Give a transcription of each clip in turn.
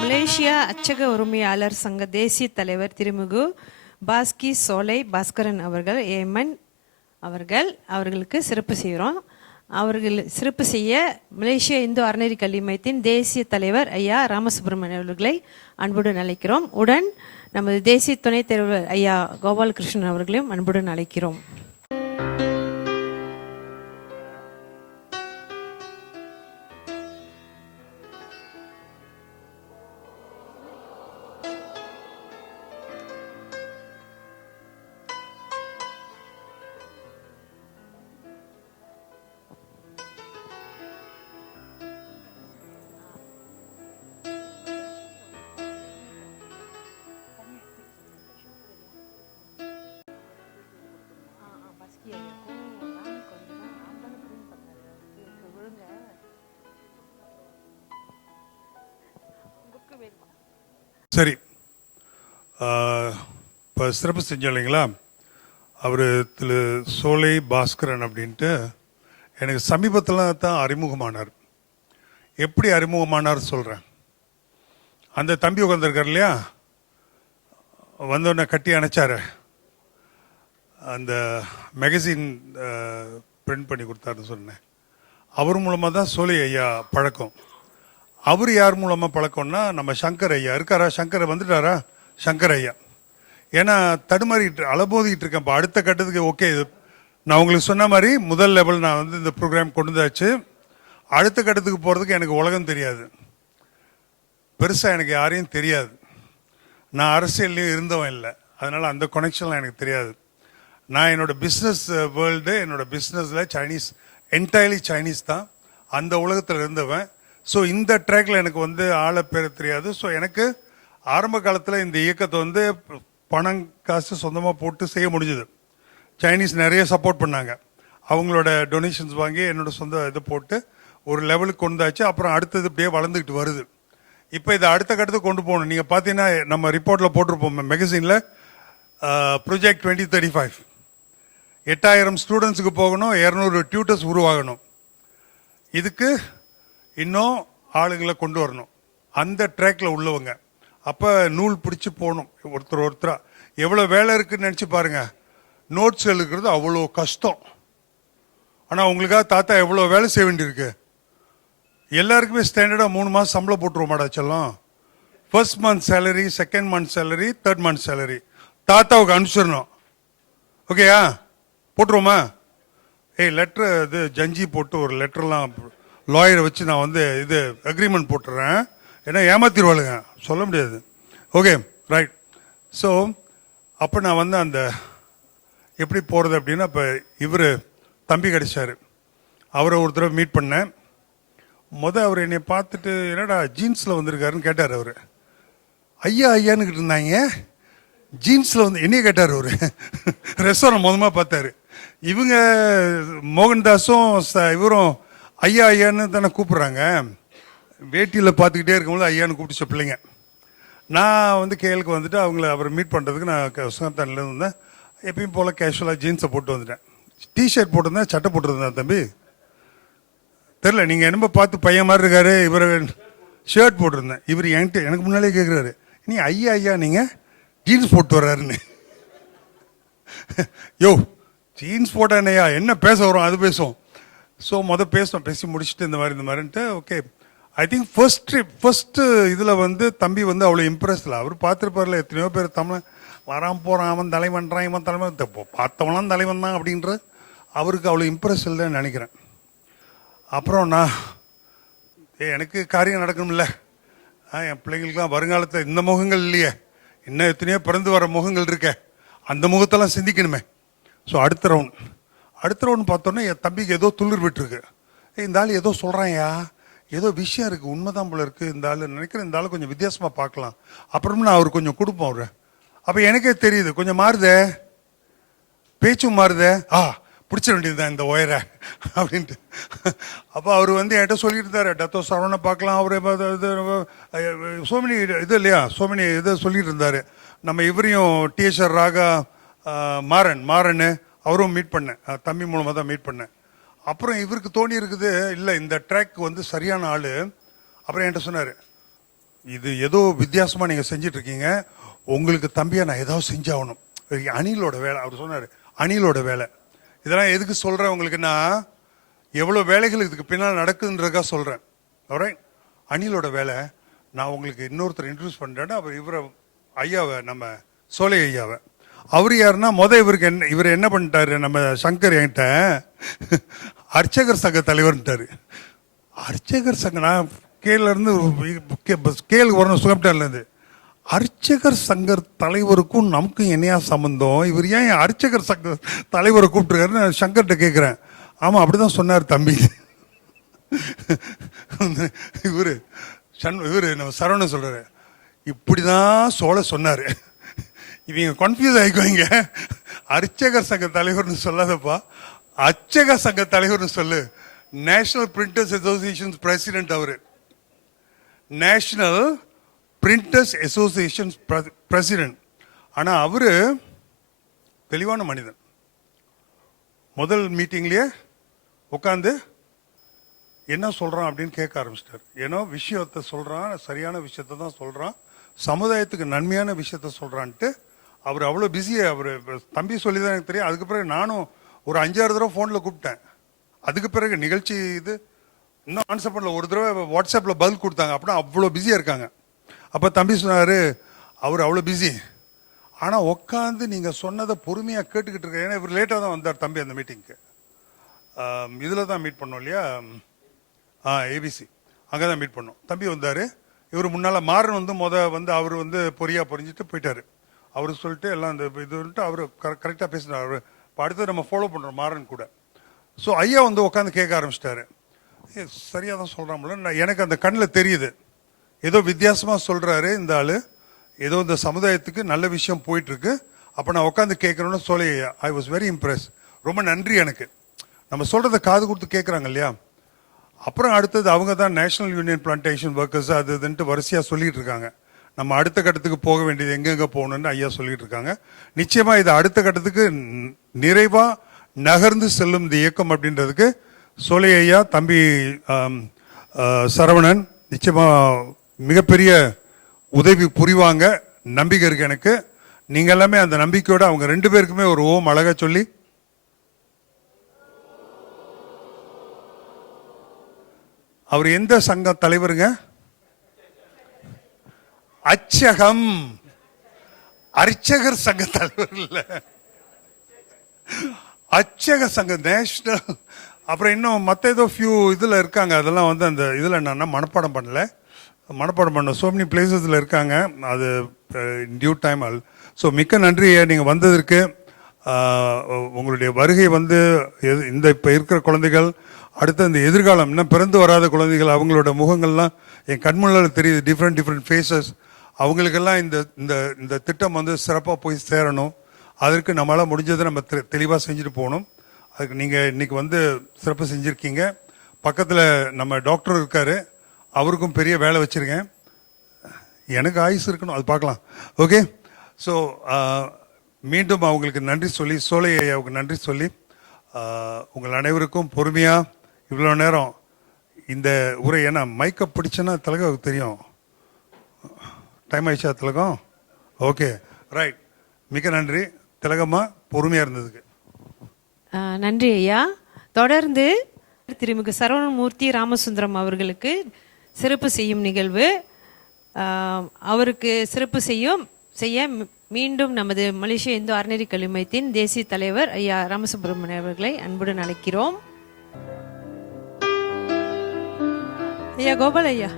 Malaysia அச்சக உரிமையாளர் சங்க தேசிய தலைவர் திருமிகு பாஸ்கி சோலை பாஸ்கரன் அவர்கள் ஏமன் அவர்களுக்கு சிறப்பு செய்கிறோம். அவர்கள் சிறப்பு செய்ய மலேசிய இந்து அறநெறி கல்வி மையத்தின் தேசிய தலைவர் ஐயா ராமசுப்ரமணியன் அவர்களை அன்புடன் அழைக்கிறோம். உடன் நமது தேசிய துணைத் தலைவர் ஐயா கோபாலகிருஷ்ணன் அவர்களையும் அன்புடன் அழைக்கிறோம். சரி, இப்போ சிறப்பு செஞ்சோம் இல்லைங்களா, அவர் திரு சோலை பாஸ்கரன் அப்படின்ட்டு எனக்கு சமீபத்தில் தான் அறிமுகமானார். எப்படி அறிமுகமானார் சொல்கிறேன். அந்த தம்பி உட்காந்துருக்கார் இல்லையா, வந்தோடனே கட்டி அணைச்சார். அந்த மேகசின் பிரிண்ட் பண்ணி கொடுத்தாருன்னு சொன்னேன். அவர் மூலமாக தான் சோலை ஐயா பழக்கம். அவர் யார் மூலமாக பழக்கம்னா நம்ம சங்கர் ஐயா இருக்காரா, சங்கர் வந்துட்டாரா, சங்கர் ஐயா. ஏன்னா தடுமாறிட்டு அலபோதிக்கிட்டு இருக்கேன். இப்போ அடுத்த கட்டத்துக்கு ஓகே, நான் உங்களுக்கு சொன்ன மாதிரி முதல் லெவல் நான் வந்து இந்த ப்ரோக்ராம் கொண்டு வந்தாச்சு. அடுத்த கட்டத்துக்கு போகிறதுக்கு எனக்கு உலகம் தெரியாது, பெருசாக எனக்கு யாரையும் தெரியாது. நான் அரசியல்லையும் இருந்தவன் இல்லை, அதனால் அந்த கனெக்ஷன்லாம் எனக்கு தெரியாது. நான் என்னோடய பிஸ்னஸ் வேர்ல்டு, என்னோடய பிஸ்னஸில் சைனீஸ், என்டையர்லி சைனீஸ் தான், அந்த உலகத்தில் இருந்தவன். ஸோ இந்த ட்ராக்ல எனக்கு வந்து ஆளை பேர் தெரியாது. ஸோ எனக்கு ஆரம்ப காலத்தில் இந்த இயக்கத்தை வந்து பணம் காசு சொந்தமாக போட்டு செய்ய முடிஞ்சுது. சைனீஸ் நிறைய சப்போர்ட் பண்ணாங்க. அவங்களோட டொனேஷன்ஸ் வாங்கி என்னோட சொந்த இதை போட்டு ஒரு லெவலுக்கு கொண்டாச்சு. அப்புறம் அடுத்தது இப்படியே வளர்ந்துக்கிட்டு வருது. இப்போ இதை அடுத்த கட்டத்துக்கு கொண்டு போகணும். நீங்கள் பார்த்தீங்கன்னா நம்ம ரிப்போர்ட்டில் போட்டிருப்போம் மெகசினில், ப்ரொஜெக்ட் 2035 8000 ஸ்டூடெண்ட்ஸுக்கு போகணும், 200 டியூட்டர்ஸ் உருவாகணும். இதுக்கு இன்னும் ஆளுங்களை கொண்டு வரணும், அந்த ட்ராக்ல உள்ளவங்க. அப்போ நூல் பிடிச்சி போகணும் ஒருத்தரா. எவ்வளோ வேலை இருக்குன்னு நினச்சி பாருங்க. நோட்ஸ் எழுதுறது அவ்வளோ கஷ்டம். ஆனால் உங்களுக்காக தாத்தா எவ்வளோ வேலை செய்ய வேண்டியிருக்கு. எல்லாருக்குமே ஸ்டாண்டர்டாக 3 மாதம் சம்பளம் போட்டுருவோமாடா செல்லம். First month salary, second month salary, third month salary தாத்தாவுக்கு அனுப்பிச்சிடணும். ஓகேயா, போட்டுருவோமா? லெட்ரு இது ஜஞ்சி போட்டு ஒரு லெட்டர்லாம் லாயரை வச்சு நான் வந்து இது அக்ரிமெண்ட் போட்டுறேன். ஏன்னா ஏமாத்திடுவாளுங்க, சொல்ல முடியாது. Okay right. ஸோ அப்போ நான் வந்து அந்த எப்படி போகிறது அப்படின்னா, இப்போ இவர் தம்பி கிடைச்சார். அவரை ஒரு தடவை மீட் பண்ணேன். அவர் என்னை பார்த்துட்டு என்னடா ஜீன்ஸில் வந்திருக்காருன்னு கேட்டார். அவர் ஐயா ஐயானுக்கிட்டு இருந்தாங்க, ஜீன்ஸில் வந்து என்னையே கேட்டார். அவர் ரெஸ்டாரண்ட் மொதமாக பார்த்தாரு. இவங்க மோகன்தாஸும் இவரும் ஐயா ஐயான்னு தானே கூப்பிட்றாங்க. வேட்டியில் பார்த்துக்கிட்டே இருக்கும்போது ஐயான்னு கூப்பிட்டு பிள்ளைங்க. நான் வந்து கேளுக்கு வந்துட்டு அவரை மீட் பண்ணுறதுக்கு நான் சுகத்தானில் இருந்தேன். எப்பயும் போல் கேஷுவலாக ஜீன்ஸை போட்டு வந்துட்டேன். டிஷர்ட் போட்டிருந்தேன், சட்டை போட்டிருந்தேன். தம்பி தெரில, நீங்கள் என்னமோ பார்த்து பையன் மாதிரி இருக்காரு, இவர் ஷர்ட் போட்டிருந்தேன். இவர் என்கிட்ட எனக்கு முன்னாலே கேட்குறாரு, நீ ஐயா ஐயா நீங்கள் ஜீன்ஸ் போட்டு வர்றாருன்னு. யோ ஜீன்ஸ் போட்டானையா என்ன பேச வரும், அது பேசுவோம். ஸோ பேசணும், பேசி முடிச்சுட்டு இந்த மாதிரின்ட்டு ஓகே. ஐ திங்க் ஃபர்ஸ்ட்டு இதில் வந்து தம்பி வந்து அவ்வளோ இம்ப்ரெஸ் இல்லை. அவர் பார்த்துருப்பார்ல எத்தனையோ பேர் தமிழ் வரான் போகிறான், அவன் தலைவன்றான், இவன் தலைவன், பார்த்தவனாம் தலைவன் தான் அப்படின்ற அவருக்கு அவ்வளோ இம்ப்ரெஸ் இல்லைன்னு நினைக்கிறேன். அப்புறம் நான் எனக்கு காரியம் நடக்கணும்ல, என் பிள்ளைங்களுக்குலாம் வருங்காலத்தில் இந்த முகங்கள் இல்லையே, இன்னும் எத்தனையோ பிறந்து வர முகங்கள் இருக்க, அந்த முகத்தெல்லாம் சிந்திக்கணுமே. ஸோ அடுத்த ரவுண்ட் பார்த்தோன்னே என் தம்பிக்கு ஏதோ துளிர் விட்டுருக்கு. இந்த ஆள் ஏதோ சொல்கிறான்யா, ஏதோ விஷயம் இருக்குது, உண்மைதான் போல இருக்குது, இந்த ஆள் நினைக்கிறேன், இந்த ஆள் கொஞ்சம் வித்தியாசமாக பார்க்கலாம். அப்புறமா நான் அவர் கொஞ்சம் கொடுப்போம் அவர். அப்போ எனக்கே தெரியுது கொஞ்சம் மாறுதே, பேச்சும் மாறுதே, பிடிச்ச வேண்டியதுதான் இந்த ஒயரை அப்படின்ட்டு. அப்போ அவர் வந்து என்கிட்ட சொல்லிட்டு இருந்தார், டத்தோ சரவணை பார்க்கலாம், அவர் சோமினி இது இல்லையா, சோமினி இது சொல்லிட்டு இருந்தார். நம்ம இவரையும் டிஎஸ்ஆர் ராகா மாறன் அவரும் மீட் பண்ணேன், தம்பி மூலமாக தான் மீட் பண்ணேன். அப்புறம் இவருக்கு தோணி இருக்குது, இல்லை இந்த ட்ராக் வந்து சரியான ஆள். அப்புறம் என்கிட்ட சொன்னார், இது ஏதோ வித்தியாசமாக நீங்கள் செஞ்சிட்ருக்கீங்க, உங்களுக்கு தம்பியை நான் ஏதாவது செஞ்சாகணும், அணிலோட வேலை. அவர் சொன்னார் அணிலோட வேலை. இதெல்லாம் எதுக்கு சொல்கிறேன் உங்களுக்குன்னா, எவ்வளோ வேலைகள் இதுக்கு பின்னால் நடக்குதுன்றதுக்காக சொல்கிறேன். அவரே அணிலோட வேலை. நான் உங்களுக்கு இன்னொருத்தர் இன்ட்ரடியூஸ் பண்ணுறேன்னா, அவர் இவரை ஐயாவை, நம்ம சோலை ஐயாவை. அவர் யாருன்னா இவருக்கு இவர் என்ன பண்ணிட்டாரு, நம்ம சங்கர் என்கிட்ட அர்ச்சகர் சங்க தலைவர்ன்ட்டாரு. அர்ச்சகர் சங்க நான் கேலேருந்து கேளுக்கு வரணும், சுகம்டார்லேருந்து. அர்ச்சகர் சங்கர் தலைவருக்கும் நமக்கும் என்னையா சம்பந்தம், இவர் ஏன் அர்ச்சகர் சங்க தலைவரை கூப்பிட்டுருக்காருன்னு நான் சங்கர்கிட்ட கேட்குறேன். ஆமாம் அப்படி தான் சொன்னார் தம்பி. இவர் நம்ம சரவணன் சொல்கிறாரு, இப்படி தான் சோழ சொன்னார். இவங்க கன்ஃபியூஸ் ஆகிக்குவாங்க, அர்ச்சகர் சங்க தலைவர்னு சொல்லாதப்பா, அர்ச்சக சங்க தலைவர்னு சொல்லு. நேஷனல் பிரிண்டர்ஸ் அசோசியேஷன் பிரசிடென்ட் அவர், நேஷனல் பிரிண்டர்ஸ் அசோசியேஷன் பிரசிடென்ட். ஆனால் அவர் தெளிவான மனிதன். முதல் மீட்டிங்லேயே உட்காந்து என்ன சொல்கிறான் அப்படின்னு கேட்க ஆரம்பிச்சிட்டார். ஏன்னா விஷயத்தை சொல்கிறான், சரியான விஷயத்தை தான் சொல்கிறான், சமுதாயத்துக்கு நன்மையான விஷயத்த சொல்கிறான்ட்டு அவர் அவ்வளோ பிஸியாக. அவர் தம்பி சொல்லி தான் எனக்கு தெரியும். அதுக்கு பிறகு நானும் ஒரு 5-6 தடவை ஃபோனில் கூப்பிட்டேன். அதுக்கு பிறகு நிகழ்ச்சி இது இன்னும் ஆன்சர் பண்ணல. ஒரு தடவை வாட்ஸ்அப்பில் பதில் கொடுத்தாங்க. அப்படின்னா அவ்வளோ பிஸியாக இருக்காங்க. அப்போ தம்பி சொன்னார், அவர் அவ்வளோ பிஸி, ஆனால் உட்காந்து நீங்கள் சொன்னதை பொறுமையாக கேட்டுக்கிட்டு இருக்க. ஏன்னா இவர் லேட்டாக தான் வந்தார் தம்பி அந்த மீட்டிங்க்கு. இதில் தான் மீட் பண்ணோம் இல்லையா, ஏபிசி, அங்கே தான் மீட் பண்ணோம். தம்பி வந்தார். இவர் முன்னால் மாறன் வந்து அவர் பொரிஞ்சிட்டு போயிட்டார். அவர் சொல்லிட்டு எல்லாம் இந்த இதுன்ட்டு அவர் கரெக்டாக பேசினார். அவர் இப்போ அடுத்து நம்ம ஃபாலோ பண்ணுறோம் மாறன் கூட. ஸோ ஐயா உட்காந்து கேட்க ஆரம்பிச்சிட்டாரு. சரியாக தான் சொல்கிறாங்கள, எனக்கு அந்த கண்ணில் தெரியுது ஏதோ வித்தியாசமாக சொல்கிறாரு இந்த ஆள், ஏதோ இந்த சமுதாயத்துக்கு நல்ல விஷயம் போயிட்டுருக்கு. அப்போ நான் உட்காந்து கேட்குறோன்னு சொல்லி ஐ வாஸ் வெரி இம்ப்ரெஸ். ரொம்ப நன்றி. எனக்கு நம்ம சொல்கிறத காது கொடுத்து கேட்குறாங்க இல்லையா. அப்புறம் அடுத்தது அவங்க தான் நேஷனல் யூனியன் பிளான்டேஷன் ஒர்க்கர்ஸ் அது இதுன்ட்டு வரிசையாக சொல்லிகிட்டு இருக்காங்க. நம்ம அடுத்த கட்டத்துக்கு போக வேண்டியது எங்கெங்கே போகணுன்னு ஐயா சொல்லிகிட்டு இருக்காங்க. நிச்சயமாக இது அடுத்த கட்டத்துக்கு நிறைவாக நகர்ந்து செல்லும் இந்த இயக்கம் அப்படின்றதுக்கு சோலை ஐயா, தம்பி சரவணன் நிச்சயமாக மிகப்பெரிய உதவி புரிவாங்க, நம்பிக்கை இருக்குது எனக்கு. நீங்கள் எல்லாமே அந்த நம்பிக்கையோடு அவங்க 2 பேருக்குமே ஒரு ஓம் அழகாக சொல்லி. அவர் எந்த சங்க தலைவருங்க? அர்ச்சகம், அர்ச்சகர் சங்க தலைவர் இல்லை, அர்ச்சக சங்க நேஷனல். அப்புறம் இன்னும் மற்ற ஏதோ ஃபியூ இதில் இருக்காங்க. அதெல்லாம் அந்த இதில் நான் மனப்பாடம் பண்ண சோ மெனி பிளேசஸில் இருக்காங்க. அது டியூ டைம் ஆல். ஸோ மிக்க நன்றி நீங்கள் வந்ததற்கு. உங்களுடைய வருகை இந்த இப்போ இருக்கிற குழந்தைகள், அடுத்த இந்த எதிர்காலம் இன்னும் பிறந்து வராத குழந்தைகள், அவங்களோட முகங்கள்லாம் என் கண்முன்னால் தெரியுது, டிஃப்ரெண்ட் ஃபேஸஸ். அவங்களுக்கெல்லாம் இந்த திட்டம் சிறப்பாக போய் சேரணும். அதற்கு நம்மளால் முடிஞ்சதை நம்ம தெளிவாக செஞ்சுட்டு போகணும். அதுக்கு நீங்கள் இன்றைக்கி சிறப்பு செஞ்சுருக்கீங்க. பக்கத்தில் நம்ம டாக்டர் இருக்கார், அவருக்கும் பெரிய வேலை வச்சுருக்கேன். எனக்கு ஆயுசு இருக்கணும், அது பார்க்கலாம். ஓகே. ஸோ மீண்டும் அவங்களுக்கு நன்றி சொல்லி, சோலை ஐயாவுக்கு நன்றி சொல்லி, உங்கள் அனைவருக்கும் பொறுமையாக இவ்வளோ நேரம் இந்த உரை, ஏன்னா மைக்கை பிடிச்சேன்னா திலகாவுக்கு தெரியும். டைம் ஆயிடுச்சா திலகம்? Okay, right. மிக நன்றி திலகம்மா, பொறுமையாக இருந்ததுக்கு. நன்றி ஐயா. தொடர்ந்து திருமிகு சரவணமூர்த்தி ராமசுந்தரம் அவர்களுக்கு சிறப்பு செய்யும் நிகழ்வு. அவருக்கு சிறப்பு செய்ய மீண்டும் நமது மலேசிய இந்து அறநெறி கல்வி மையத்தின் தேசிய தலைவர் ஐயா ராமசுப்ரமணியம் அவர்களை அன்புடன் அழைக்கிறோம். ஐயா கோபால் ஐயா.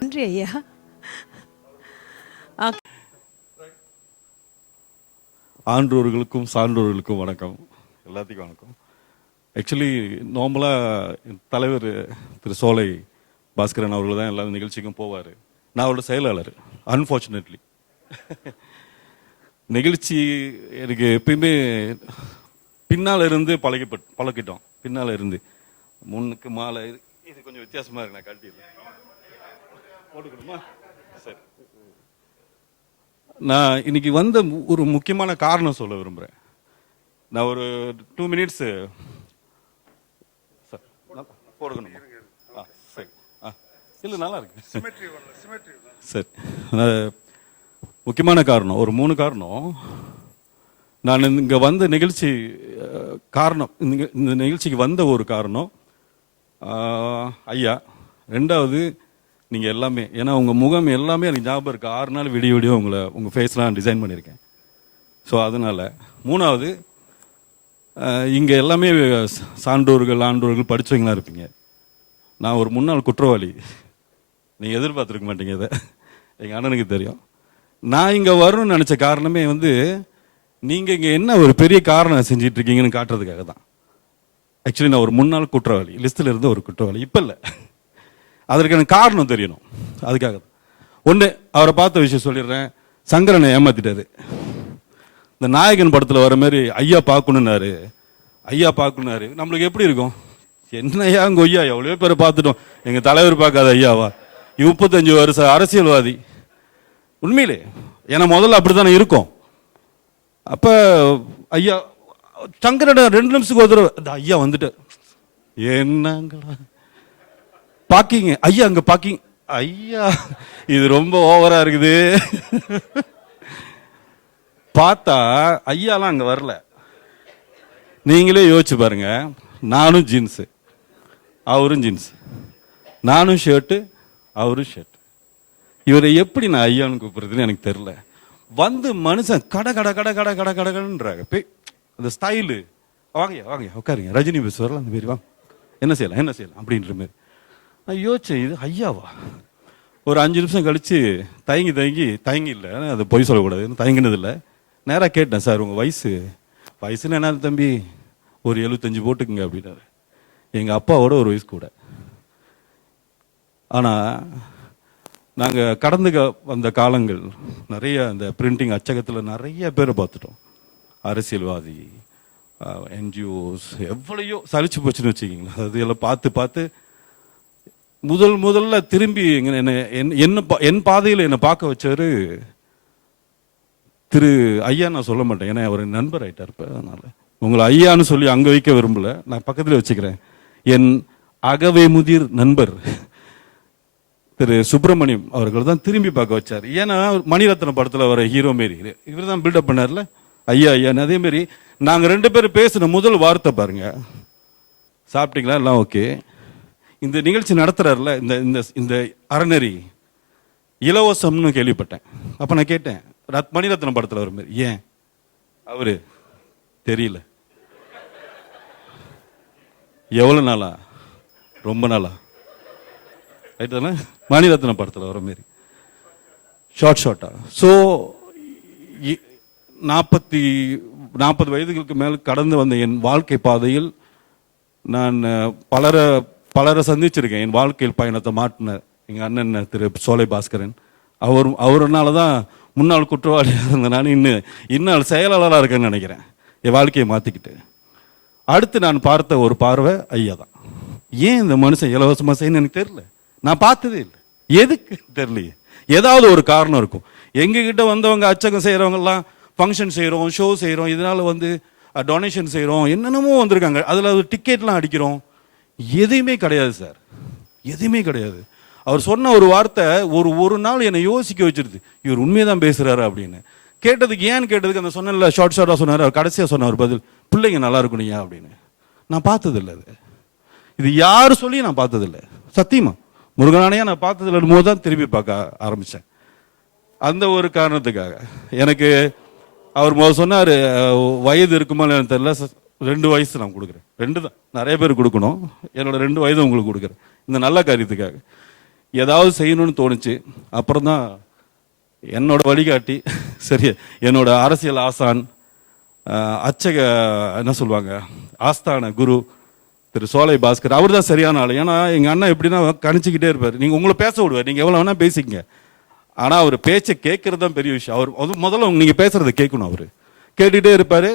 நன்றி ஐயா. ஆன்றோர்களுக்கும் சான்றோர்களுக்கும் வணக்கம். எல்லாத்துக்கும் வணக்கம். ஆக்சுவலி நார்மலாக தலைவர் திரு சோலை பாஸ்கரன் அவர்கள் தான் எல்லா நிகழ்ச்சிக்கும் போவார். நான் அவரோட செயலாளர். அன்ஃபார்ச்சுனேட்லி நிகழ்ச்சி எனக்கு எப்பயுமே பின்னால் இருந்து பழக்கிட்டோம். பின்னால் இருந்து முன்னுக்கு மாலை இது கொஞ்சம் வித்தியாசமாக இருக்கு. நான் கழட்டிடுறேன், போட்டுக்கணுமா? சரி. நான் இன்னைக்கு வந்த ஒரு முக்கியமான காரணம் சொல்ல விரும்புகிறேன். நான் ஒரு 2 minutes சார் போடுக்கணுமா? சரி. இல்லை, நல்லா இருக்கு. சரி. முக்கியமான காரணம், ஒரு 3 காரணம். நான் இங்கே வந்த நிகழ்ச்சி காரணம், இந்த நிகழ்ச்சிக்கு வந்த ஒரு காரணம் ஐயா. 2வது நீங்கள் எல்லாமே, ஏன்னா உங்கள் முகம் எல்லாமே எனக்கு ஞாபகம் இருக்குது. 6 நாள் விடிய உங்கள் ஃபேஸ்லாம் டிசைன் பண்ணியிருக்கேன். ஸோ அதனால் 3வது இங்கே எல்லாமே சான்றோர்கள் ஆண்டோர்கள் படித்தவங்களாம் இருப்பீங்க. நான் ஒரு முன்னாள் குற்றவாளி. நீங்கள் எதிர்பார்த்துருக்க மாட்டீங்க இதை. எங்கள் அண்ணனுக்கு தெரியும். நான் இங்கே வரணும்னு நினச்ச காரணமே நீங்கள் இங்கே என்ன ஒரு பெரிய காரணம் செஞ்சிட்ருக்கீங்கன்னு காட்டுறதுக்காக தான். ஆக்சுவலி நான் ஒரு முன்னாள் குற்றவாளி, லிஸ்ட்டில் இருந்த ஒரு குற்றவாளி. இப்போ இல்லை, அதற்கு எனக்கு காரணம் தெரியணும். அதுக்காக தான். ஒன்று, அவரை பார்த்த விஷயம் சொல்லிடுறேன். சங்கரனை ஏமாத்திட்டாரு. இந்த நாயகன் படத்தில் வர மாதிரி ஐயா பார்க்கணுன்னாரு. நம்மளுக்கு எப்படி இருக்கும்? என்ன ஐயா கொய்யா, எவ்வளோ பேரை பார்த்துட்டோம். எங்கள் தலைவர் பார்க்காத ஐயாவா? 35 வருஷ அரசியல்வாதி. உண்மையிலே ஏன்னா முதல்ல அப்படி தானே இருக்கும். அப்போ ஐயா சங்கரனை 2 நிமிஷத்துக்கு ஒரு தடவை ஐயா வந்துட்டு என்னங்களா பாக்கிங்க ஐயா, அங்க பாக்கிங் ஐயா, இது ரொம்ப ஓவரா இருக்குது. பார்த்தா ஐயாலாம் அங்க வரல. நீங்களே யோசிச்சு பாருங்க. நானும் ஜீன்ஸு, அவரும் ஜீன்ஸ், நானும் ஷர்ட்டு, அவரும் ஷர்ட். இவரை எப்படி நான் ஐயான்னு கூப்பிடுறதுன்னு எனக்கு தெரியல. மனுஷன் கட கட கட கட கட கடன்றாங்க. அந்த ஸ்டைலு, வாங்கய்யா உட்காருங்க, ரஜினி பஸ் வரலாம் அந்த மாரி, வாங்க என்ன செய்யலாம் அப்படின்ற மாதிரி. நான் யோசிச்சேன், இது ஐயாவா? ஒரு 5 நிமிஷம் கழிச்சு தயங்கி இல்லை, அது பொய் சொல்லக்கூடாது, தயங்கினது இல்லை. நேராக கேட்டேன், சார் உங்கள் வயசுல என்ன தம்பி? ஒரு 75 போட்டுக்குங்க அப்படின்னாரு. எங்கள் அப்பாவோட ஒரு வயசு கூட. ஆனால் நாங்கள் கடந்து வந்த காலங்கள் நிறைய, அந்த பிரிண்டிங் அச்சகத்தில் நிறைய பேரை பார்த்துட்டோம். அரசியல்வாதி, என்ஜிஓஸ், எவ்வளையோ சலிச்சு போச்சுன்னு வச்சுக்கிங்களா. அது எல்லாம் பார்த்து முதல்ல திரும்பி என் பாதையில் என்னை பார்க்க வச்சாரு திரு ஐயா. நான் சொல்ல மாட்டேன், ஏன்னா அவர் நண்பர் ஆயிட்டார். இப்போ அதனால உங்களை ஐயான்னு சொல்லி அங்கே வைக்க விரும்பல, நான் பக்கத்தில் வச்சுக்கிறேன். என் அகவே முதிர் நண்பர் திரு சுப்பிரமணியம் அவர்கள் தான் திரும்பி பார்க்க வச்சார். ஏன்னா மணிரத்னம் படத்தில் வர ஹீரோ மாரி இவர் தான் பில்டப் பண்ணார்ல, ஐயான்னு. அதே மாதிரி நாங்கள் 2 பேரும் பேசின முதல் வார்த்தை பாருங்க, சாப்பிட்டீங்களா, எல்லாம் ஓகே. இந்த நிகழ்ச்சி நடத்துறாருல, இந்த அறநெறி இலவசம்னு கேள்விப்பட்டேன். அப்போ நான் கேட்டேன், மணிரத்னம் படத்தில் வர மாதிரி, ஏன் அவரு தெரியல. எவ்வளோ நாளா? ரொம்ப நாளா. ரைட் தானே? மணிரத்னம் படத்தில் வர மாதிரி ஷார்ட்டா. ஸோ 40 வயதுகளுக்கு மேல் கடந்து வந்த என் வாழ்க்கை பாதையில் நான் பலரை சந்திச்சிருக்கேன். என் வாழ்க்கையில் பயணத்தை மாட்டின எங்கள் அண்ணன் திரு சோலை பாஸ்கரன், அவர்னால தான் முன்னாள் குற்றவாளியாக இருந்த நான் இன்னும் செயலாளராக இருக்கேன்னு நினைக்கிறேன், என் வாழ்க்கையை மாற்றிக்கிட்டு. அடுத்து நான் பார்த்த ஒரு பார்வை ஐயா தான். ஏன் இந்த மனுஷன் இலவசமாக செய்யணும்னு எனக்கு தெரியல, நான் பார்த்ததே இல்லை, எதுக்கு தெரியலையே. ஏதாவது ஒரு காரணம் இருக்கும். எங்ககிட்ட வந்தவங்க அச்சகம் செய்கிறவங்கலாம் ஃபங்க்ஷன் செய்கிறோம், ஷோ செய்கிறோம், இதனால் டொனேஷன் செய்கிறோம், என்னென்னமோ வந்திருக்காங்க, அதில் டிக்கெட்லாம் அடிக்கிறோம். எதுவுமே கிடையாது சார், எதுவுமே கிடையாது. அவர் சொன்ன ஒரு வார்த்தை ஒரு நாள் என்னை யோசிக்க வச்சிருது, இவர் உண்மையை தான் பேசுகிறாரு அப்படின்னு. கேட்டதுக்கு ஏன்னு கேட்டதுக்கு அந்த சொன்ன ஷார்ட்டாக சொன்னார். அவர் கடைசியாக சொன்னார் பதில், பிள்ளைங்க நல்லா இருக்கணுங்க அப்படின்னு. நான் பார்த்ததில்லை இது யார் சொல்லி நான் பார்த்ததில்லை, சத்தியமா முருகனானையா நான் பார்த்ததில்லை போது தான் திரும்பி பார்க்க ஆரம்பித்தேன். அந்த ஒரு காரணத்துக்காக எனக்கு அவர் முதல் சொன்னார், வயது இருக்குமா எனக்கு தெரியல, 2 வயசு நான் கொடுக்குறேன். 2 தான், நிறைய பேர் கொடுக்கணும், என்னோட 2 வயது உங்களுக்கு கொடுக்குறேன் இந்த நல்ல காரியத்துக்காக. ஏதாவது செய்யணும்னு தோணுச்சு. அப்புறம் தான் என்னோட வழிகாட்டி, சரி, என்னோட அரசியல் ஆசான், அச்சக என்ன சொல்லுவாங்க, ஆஸ்தான குரு திரு சோலை பாஸ்கர், அவர் தான் சரியான ஆள். ஏன்னா எங்கள் அண்ணன் எப்படின்னா கணிச்சிக்கிட்டே இருப்பார். நீங்கள் உங்களை பேச விடுவார், நீங்கள் எவ்வளோ வேணால் பேசிக்கங்க, ஆனால் அவர் பேச்சை கேட்கறது தான் பெரிய விஷயம். அவர் முதல்ல நீங்கள் பேசுறதை கேட்கணும். அவர் கேட்டுக்கிட்டே இருப்பார்,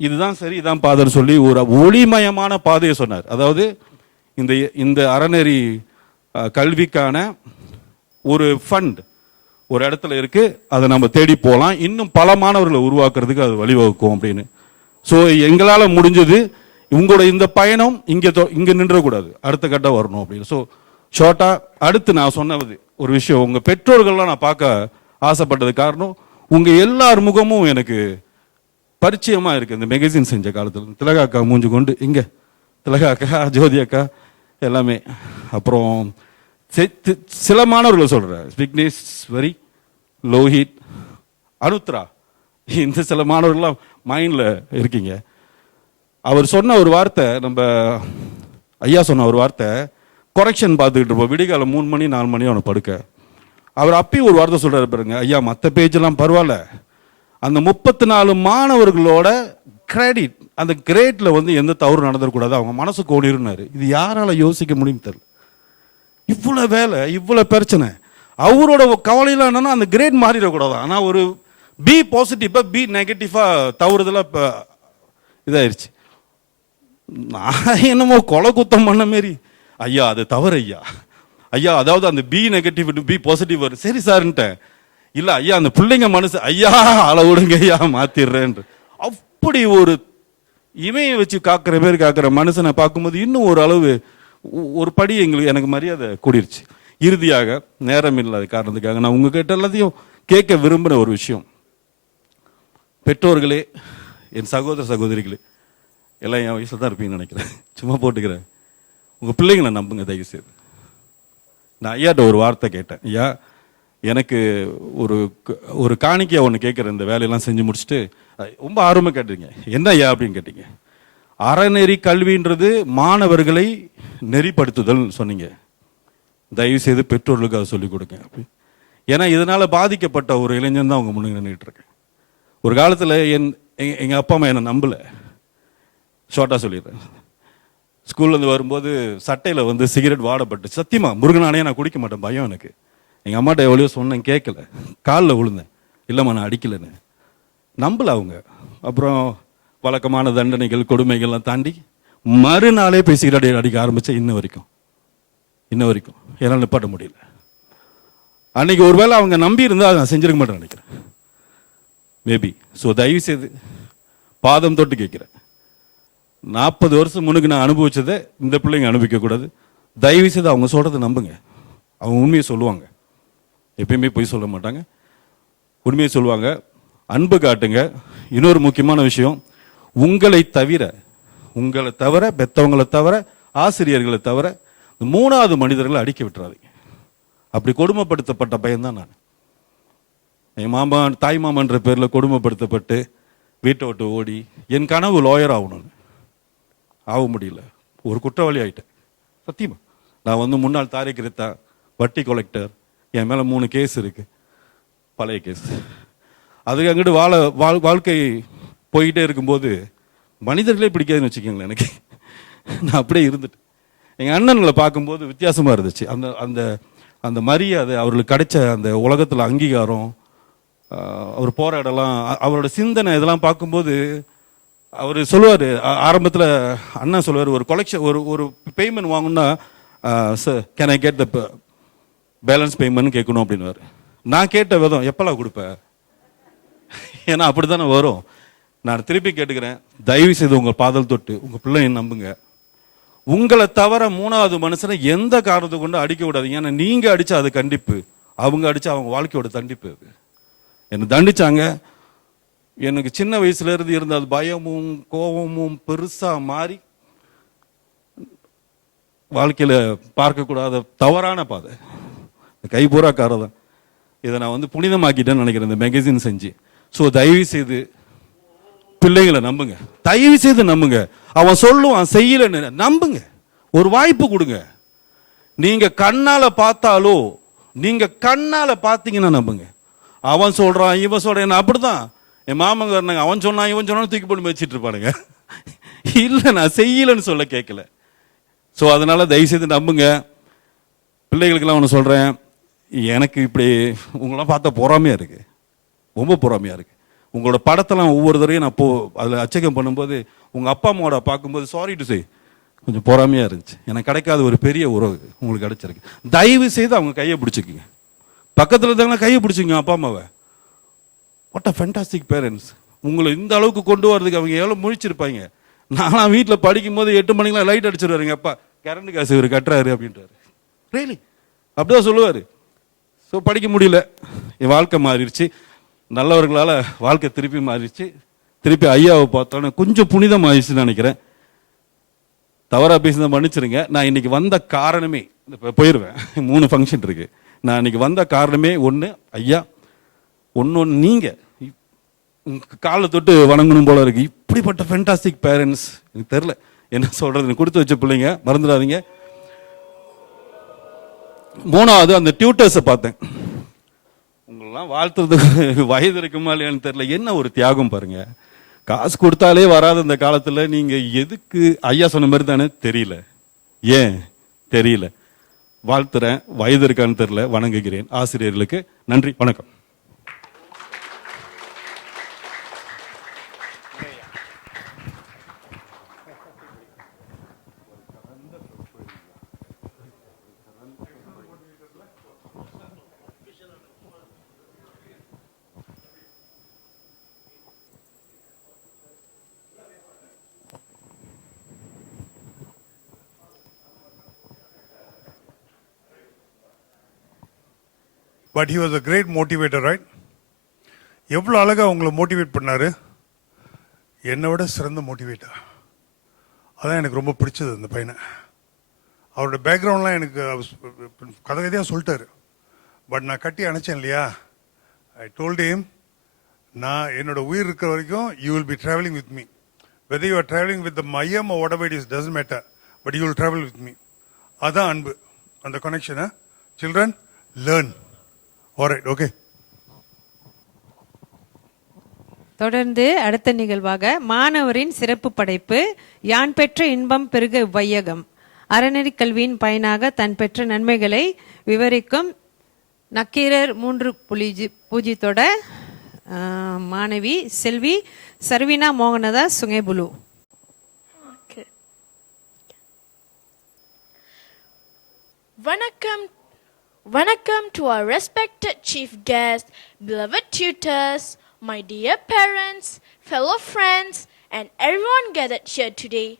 இதுதான் சரி, இதான் பாதைன்னு சொல்லி ஒரு ஒளிமயமான பாதையை சொன்னார். அதாவது இந்த அறநெறி கல்விக்கான ஒரு ஃபண்ட் ஒரு இடத்துல இருக்கு, அதை நம்ம தேடி போகலாம், இன்னும் பல மாணவர்களை உருவாக்குறதுக்கு அது வழிவகுக்கும் அப்படின்னு. ஸோ எங்களால் முடிஞ்சது, உங்களோட இந்த பயணம் இங்கே நின்றக்கூடாது, அடுத்த கட்டம் வரணும் அப்படின்னு. ஸோ ஷார்ட்டா அடுத்து நான் சொன்னது ஒரு விஷயம், உங்கள் பெற்றோர்கள்லாம் நான் பார்க்க ஆசைப்பட்டது காரணம், உங்கள் எல்லார் முகமும் எனக்கு பரிச்சயமாக இருக்குது இந்த மெகசின் செஞ்ச காலத்தில். திலகா அக்கா மூஞ்சி கொண்டு இங்கே, திலகா அக்கா, ஜோதி அக்கா எல்லாமே. அப்புறம் சில மாணவர்களை சொல்கிறேன், விக்னேஸ்வரி, லோஹித், அனுத்ரா, இந்த சில மாணவர்கள்லாம் மைண்டில் இருக்கீங்க. அவர் சொன்ன ஒரு வார்த்தை, நம்ம ஐயா சொன்ன ஒரு வார்த்தை, கொரெக்ஷன் பார்த்துக்கிட்டு இருப்போம், விடிகாலம் 3 மணி 4 மணி அவனை படுக்க. அவர் அப்பயும் ஒரு வார்த்தை சொல்கிறாரு பாருங்க, ஐயா மற்ற பேஜெல்லாம் பரவாயில்ல, அந்த 34 மாணவர்களோட கிரெடிட், அந்த கிரேட்டில் எந்த தவறு நடந்துடக்கூடாது, அவங்க மனசு கோடிருன்னாரு. இது யாரால யோசிக்க முடியும் தெரியல. இவ்வளோ வேலை, இவ்வளோ பிரச்சனை, அவரோட கவலையில் என்னன்னா அந்த கிரேட் மாறிடக்கூடாது. ஆனால் ஒரு பி பாசிட்டிவா பி நெகட்டிவா தவறுதெல்லாம் இப்போ இதாயிருச்சு. நான் என்னமோ கொலை குத்தம் பண்ண மாரி, ஐயா அது தவறு ஐயா, ஐயா அதாவது அந்த பி நெகட்டிவ் பி பாசிட்டிவ் வரும், சரி சார்ன்ட்டேன். இல்லை ஐயா அந்த பிள்ளைங்க மனசு, ஐயா அளவுடுங்க ஐயா மாத்திடுறேன். அப்படி ஒரு இமையை வச்சு காக்கிற பேர் காக்கிற மனுஷனை பார்க்கும்போது இன்னும் ஒரு அளவு ஒரு படி எனக்கு மரியாதை கூடிருச்சு. இறுதியாக நேரம் இல்லாத காரணத்துக்காக நான் உங்ககிட்ட எல்லாத்தையும் கேட்க விரும்பின ஒரு விஷயம், பெற்றோர்களே, என் சகோதர சகோதரிகளே, எல்லாம் என் வயசில் தான் இருப்பீங்கன்னு நினைக்கிறேன், சும்மா போட்டுக்கிறேன், உங்கள் பிள்ளைங்களை நம்புங்க தயவு செய்து. நான் ஐயாட்ட ஒரு வார்த்தை கேட்டேன், ஐயா எனக்கு ஒரு காணிக்கையாக ஒன்று கேட்குறேன், இந்த வேலையெல்லாம் செஞ்சு முடிச்சுட்டு. ரொம்ப ஆர்வமாக கேட்டீங்க, என்ன ஐயா அப்படின்னு கேட்டீங்க. அறநெறி கல்வின்றது மாணவர்களை நெறிப்படுத்துதல் சொன்னீங்க, தயவு செய்து பெற்றோர்களுக்கு அதை சொல்லிக் கொடுங்க. ஏன்னா இதனால் பாதிக்கப்பட்ட ஒரு இளைஞன் தான் அவங்க முன்னாடி நின்றுட்டு இருக்கேன். ஒரு காலத்தில் எங்கள் அப்பா அம்மா என்னை நம்பலை, ஷார்ட்டாக சொல்லிடுறேன். ஸ்கூல்லேருந்து வரும்போது சட்டையில் சிகரெட் வாடப்பட்டு, சத்தியமாக முருகனானே நான் குடிக்க மாட்டேன், பயம் எனக்கு. எங்கள் அம்மாட்ட எவ்வளோ சொன்னேன், கேட்கல, காலில் விழுந்தேன், இல்லைம்மா நான் அடிக்கலைன்னு. நம்பலை அவங்க. அப்புறம் வழக்கமான தண்டனைகள் கொடுமைகள்லாம் தாண்டி மறுநாளே போய் சிகரெட் அடிக்க ஆரம்பித்தேன். இன்ன வரைக்கும் என்னால் நிப்பாட்ட முடியல. அன்னைக்கு ஒருவேளை அவங்க நம்பி இருந்தால் அதை நான் செஞ்சிருக்க மாட்டேன்னு நினைக்கிறேன், மேபி. ஸோ தயவு செய்து பாதம் தொட்டு கேட்குறேன், 40 வருஷம் முன்னுக்கு நான் அனுபவிச்சதை இந்த பிள்ளைங்க அனுபவிக்கக்கூடாது. தயவு செய்து அவங்க சொல்கிறத நம்புங்க, அவங்க உண்மையை சொல்லுவாங்க, எப்பயுமே போய் சொல்ல மாட்டாங்க, உண்மையை சொல்லுவாங்க. அன்பு காட்டுங்க. இன்னொரு முக்கியமான விஷயம், உங்களை தவிர பெற்றவங்களை தவிர ஆசிரியர்களை தவிர 3வது மனிதர்களை அடிக்க விட்டுறாதீங்க. அப்படி கொடுமைப்படுத்தப்பட்ட பையன்தான் நான். என் தாய் மாமன்ற பேரில் கொடுமைப்படுத்தப்பட்டு வீட்டை விட்டு ஓடி, என் கனவு லாயர் ஆகணும்னு ஆக முடியல, ஒரு குற்றவாளி ஆகிட்டேன். சத்தியமா நான் முன்னாள் தாரிக் ரெத்தா, வட்டி கலெக்டர், என் மேலே 3 கேஸ் இருக்கு, பழைய கேஸ். அதுக்கு அங்கிட்டு வாழ்க்கை போய்கிட்டே இருக்கும்போது மனிதர்களே பிடிக்காதுன்னு வச்சுக்கோங்களேன் எனக்கு. நான் அப்படியே இருந்துட்டு எங்கள் அண்ணன்களை பார்க்கும்போது வித்தியாசமாக இருந்துச்சு. அந்த அந்த மரியாதை, அவர்களுக்கு கிடைச்ச அந்த உலகத்தில் அங்கீகாரம், அவர் போகிற இடம்லாம், அவரோட சிந்தனை இதெல்லாம் பார்க்கும்போது அவர் சொல்லுவார், ஆரம்பத்தில் அண்ணா சொல்லுவார், ஒரு கொலெக்ஷன் ஒரு பேமெண்ட் வாங்கணும்னா sir can I get the balance payment கேட்கணும் அப்படின்னுவார். நான் கேட்ட விதம் எப்பெல்லாம் கொடுப்பேன், ஏன்னா அப்படி தானே வரும். நான் திருப்பி கேட்டுக்கிறேன், தயவு செய்து உங்கள் பாதல் தொட்டு உங்கள் பிள்ளையை நம்புங்க. உங்களை தவிர மூணாவது மனுஷனை எந்த காரணத்தை கொண்டு அடிக்க விடாதீங்க. ஏன்னா நீங்கள் அடித்தா அது கண்டிப்பு, அவங்க அடித்தா அவங்க வாழ்க்கையோட தண்டிப்பு. அது என்னை தண்டிச்சாங்க. எனக்கு சின்ன வயசுலேருந்து இருந்த அது பயமும் கோபமும் பெருசாக மாறி வாழ்க்கையில் பார்க்கக்கூடாத தவறான பாதை, கைபூராக்காரர் தான். இதை நான் வந்து புனிதமாக்கிட்டேன்னு நினைக்கிறேன் இந்த மேகசின் செஞ்சு. ஸோ தயவு செய்து பிள்ளைங்களை நம்புங்க, தயவு செய்து நம்புங்க. அவன் சொல்லுவான் செய்யலன்னு நம்புங்க, ஒரு வாய்ப்பு கொடுங்க. நீங்க கண்ணால பார்த்தாலோ, நீங்க கண்ணால பார்த்தீங்கன்னா நம்புங்க. அவன் சொல்றான் இவன் சொல்றான், அப்படிதான் என் மாமங்க இருந்தாங்க, அவன் சொன்னான் இவன் சொன்னான்னு தூக்கி போட்டு வச்சிட்டு இருப்பானுங்க. இல்லை நான் செய்யலன்னு சொல்ல கேட்கல. ஸோ அதனால தயவு செய்து நம்புங்க. பிள்ளைகளுக்கெல்லாம் ஒன்று சொல்றேன், எனக்கு இப்படி உங்களாம் பார்த்தா பொறாமையா இருக்கு, ரொம்ப பொறாமையா இருக்கு. உங்களோட படத்தெல்லாம் ஒவ்வொரு தடவையும் நான் அதில் அச்சகம் பண்ணும்போது உங்கள் அப்பா அம்மாவோட பார்க்கும்போது சாரி டு சே கொஞ்சம் பொறாமையாக இருந்துச்சு. எனக்கு கிடைக்காத ஒரு பெரிய உறவு உங்களுக்கு கிடைச்சிருக்கு. தயவு செய்து அவங்க கையை பிடிச்சிக்குங்க, பக்கத்தில் இருந்தாங்கன்னா கையை பிடிச்சிங்க அப்பா அம்மாவை. What a fantastic parents. உங்களை இந்த அளவுக்கு கொண்டு வரதுக்கு அவங்க எவ்வளோ முழிச்சிருப்பாங்க. நான்லாம் வீட்டில் படிக்கும்போது 8 மணிக்கெலாம் லைட் அடிச்சிருவாருங்க, அப்பா கரண்ட் காசு இவர் கட்டுறாரு அப்படின்றாரு. ரியலி அப்படிதான் சொல்லுவார். ஸோ படிக்க முடியல, என் வாழ்க்கை மாறிடுச்சு. நல்லவர்களால் வாழ்க்கை திருப்பி மாறிடுச்சு. திருப்பி ஐயாவை பார்த்தோன்னே கொஞ்சம் புனிதம் ஆயிடுச்சுன்னு நினைக்கிறேன். தவறாக பேசி மன்னிச்சிருங்க. நான் இன்னைக்கு வந்த காரணமே, இப்போ போயிடுவேன், 3 ஃபங்க்ஷன் இருக்கு. நான் இன்னைக்கு வந்த காரணமே ஒன்று ஐயா, ஒன்று நீங்கள் உங்கள் காலை தொட்டு வணங்கணும் போல இருக்கு. இப்படிப்பட்ட ஃபேண்டாஸ்டிக் பேரண்ட்ஸ் எனக்கு தெரில என்ன சொல்றது, கொடுத்து வச்ச பிள்ளைங்க, மறந்துடாதீங்க. 3வது அந்த டியூட்டர்ஸை பார்த்தேன். உங்களெல்லாம் வாழ்த்துறதுக்கு வயது இருக்குமா இல்லையான்னு தெரியல. என்ன ஒரு தியாகம் பாருங்க. காசு கொடுத்தாலே வராத இந்த காலத்தில் நீங்க எதுக்கு ஐயா சொன்ன மாதிரி தானே தெரியல, ஏன் தெரியல. வாழ்த்துறேன், வயது இருக்கான்னு தெரியல. வணங்குகிறேன். ஆசிரியர்களுக்கு நன்றி, வணக்கம். But he was a great motivator, right? எவ்வளோ அழகாக உங்களை மோட்டிவேட் பண்ணார். என்னை விட சிறந்த மோட்டிவேட்டர். அதான் எனக்கு ரொம்ப பிடிச்சது அந்த பையனை. அவரோட பேக்ரவுண்ட்லாம் எனக்கு கதையாக சொல்லிட்டாரு. பட் நான் கட்டி அணைச்சேன் இல்லையா, ஐ டோல்ட் ஹிம், நான் என்னோட உயிர் இருக்கிற வரைக்கும் you will be travelling with me. Whether you are travelling with the மையம் or whatever it is, doesn't matter, but you will travel with me. அதான் அன்பு, அந்த கனெக்ஷனை. Children learn. Alright, okay. தொடர்ந்து அடுத்த நிகழ்வாக மாணவரின் சிறப்பு படைப்பு யான் பெற்ற இன்பம் பெருக வையகம், அறநெறி கல்வியின் பயனாக தன் பெற்ற நன்மைகளை விவரிக்கும் நக்கீரர் 3.0 மாணவி செல்வி சர்வினா Mohanadas சுங்கேபுலு. Vanakkam to our respected chief guest, beloved tutors, my dear parents, fellow friends, and everyone gathered here today.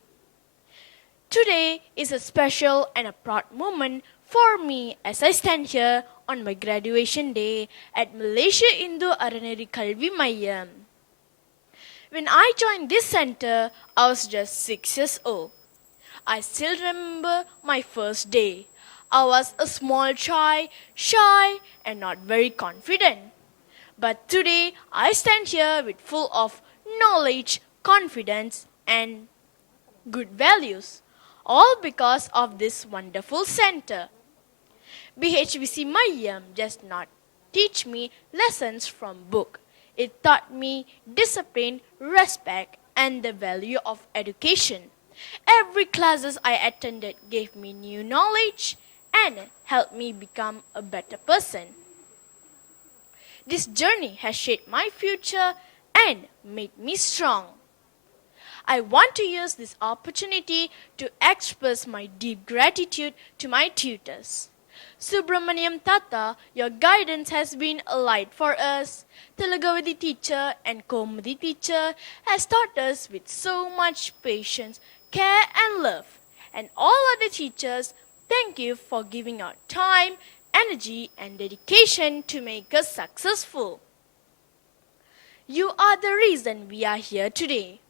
Today is a special and a proud moment for me as I stand here on my graduation day at Malaysia Hindu Araneri Kalvi Mayam. When I joined this center, I was just 6 years old. I still remember my first day. I was a small child, shy and not very confident. But today I stand here with full of knowledge, confidence and good values, all because of this wonderful center. BHVC Mayam just not teach me lessons from book. It taught me discipline, respect and the value of education. Every classes I attended gave me new knowledge and helped me become a better person. This journey has shaped my future and made me strong. I want to use this opportunity to express my deep gratitude to my tutors. Subramaniam Tata, your guidance has been a light for us. Telagavadi teacher and Komadi teacher has taught us with so much patience, care and love. And all other teachers, thank you for giving our time, energy and dedication to make us successful. You are the reason we are here today.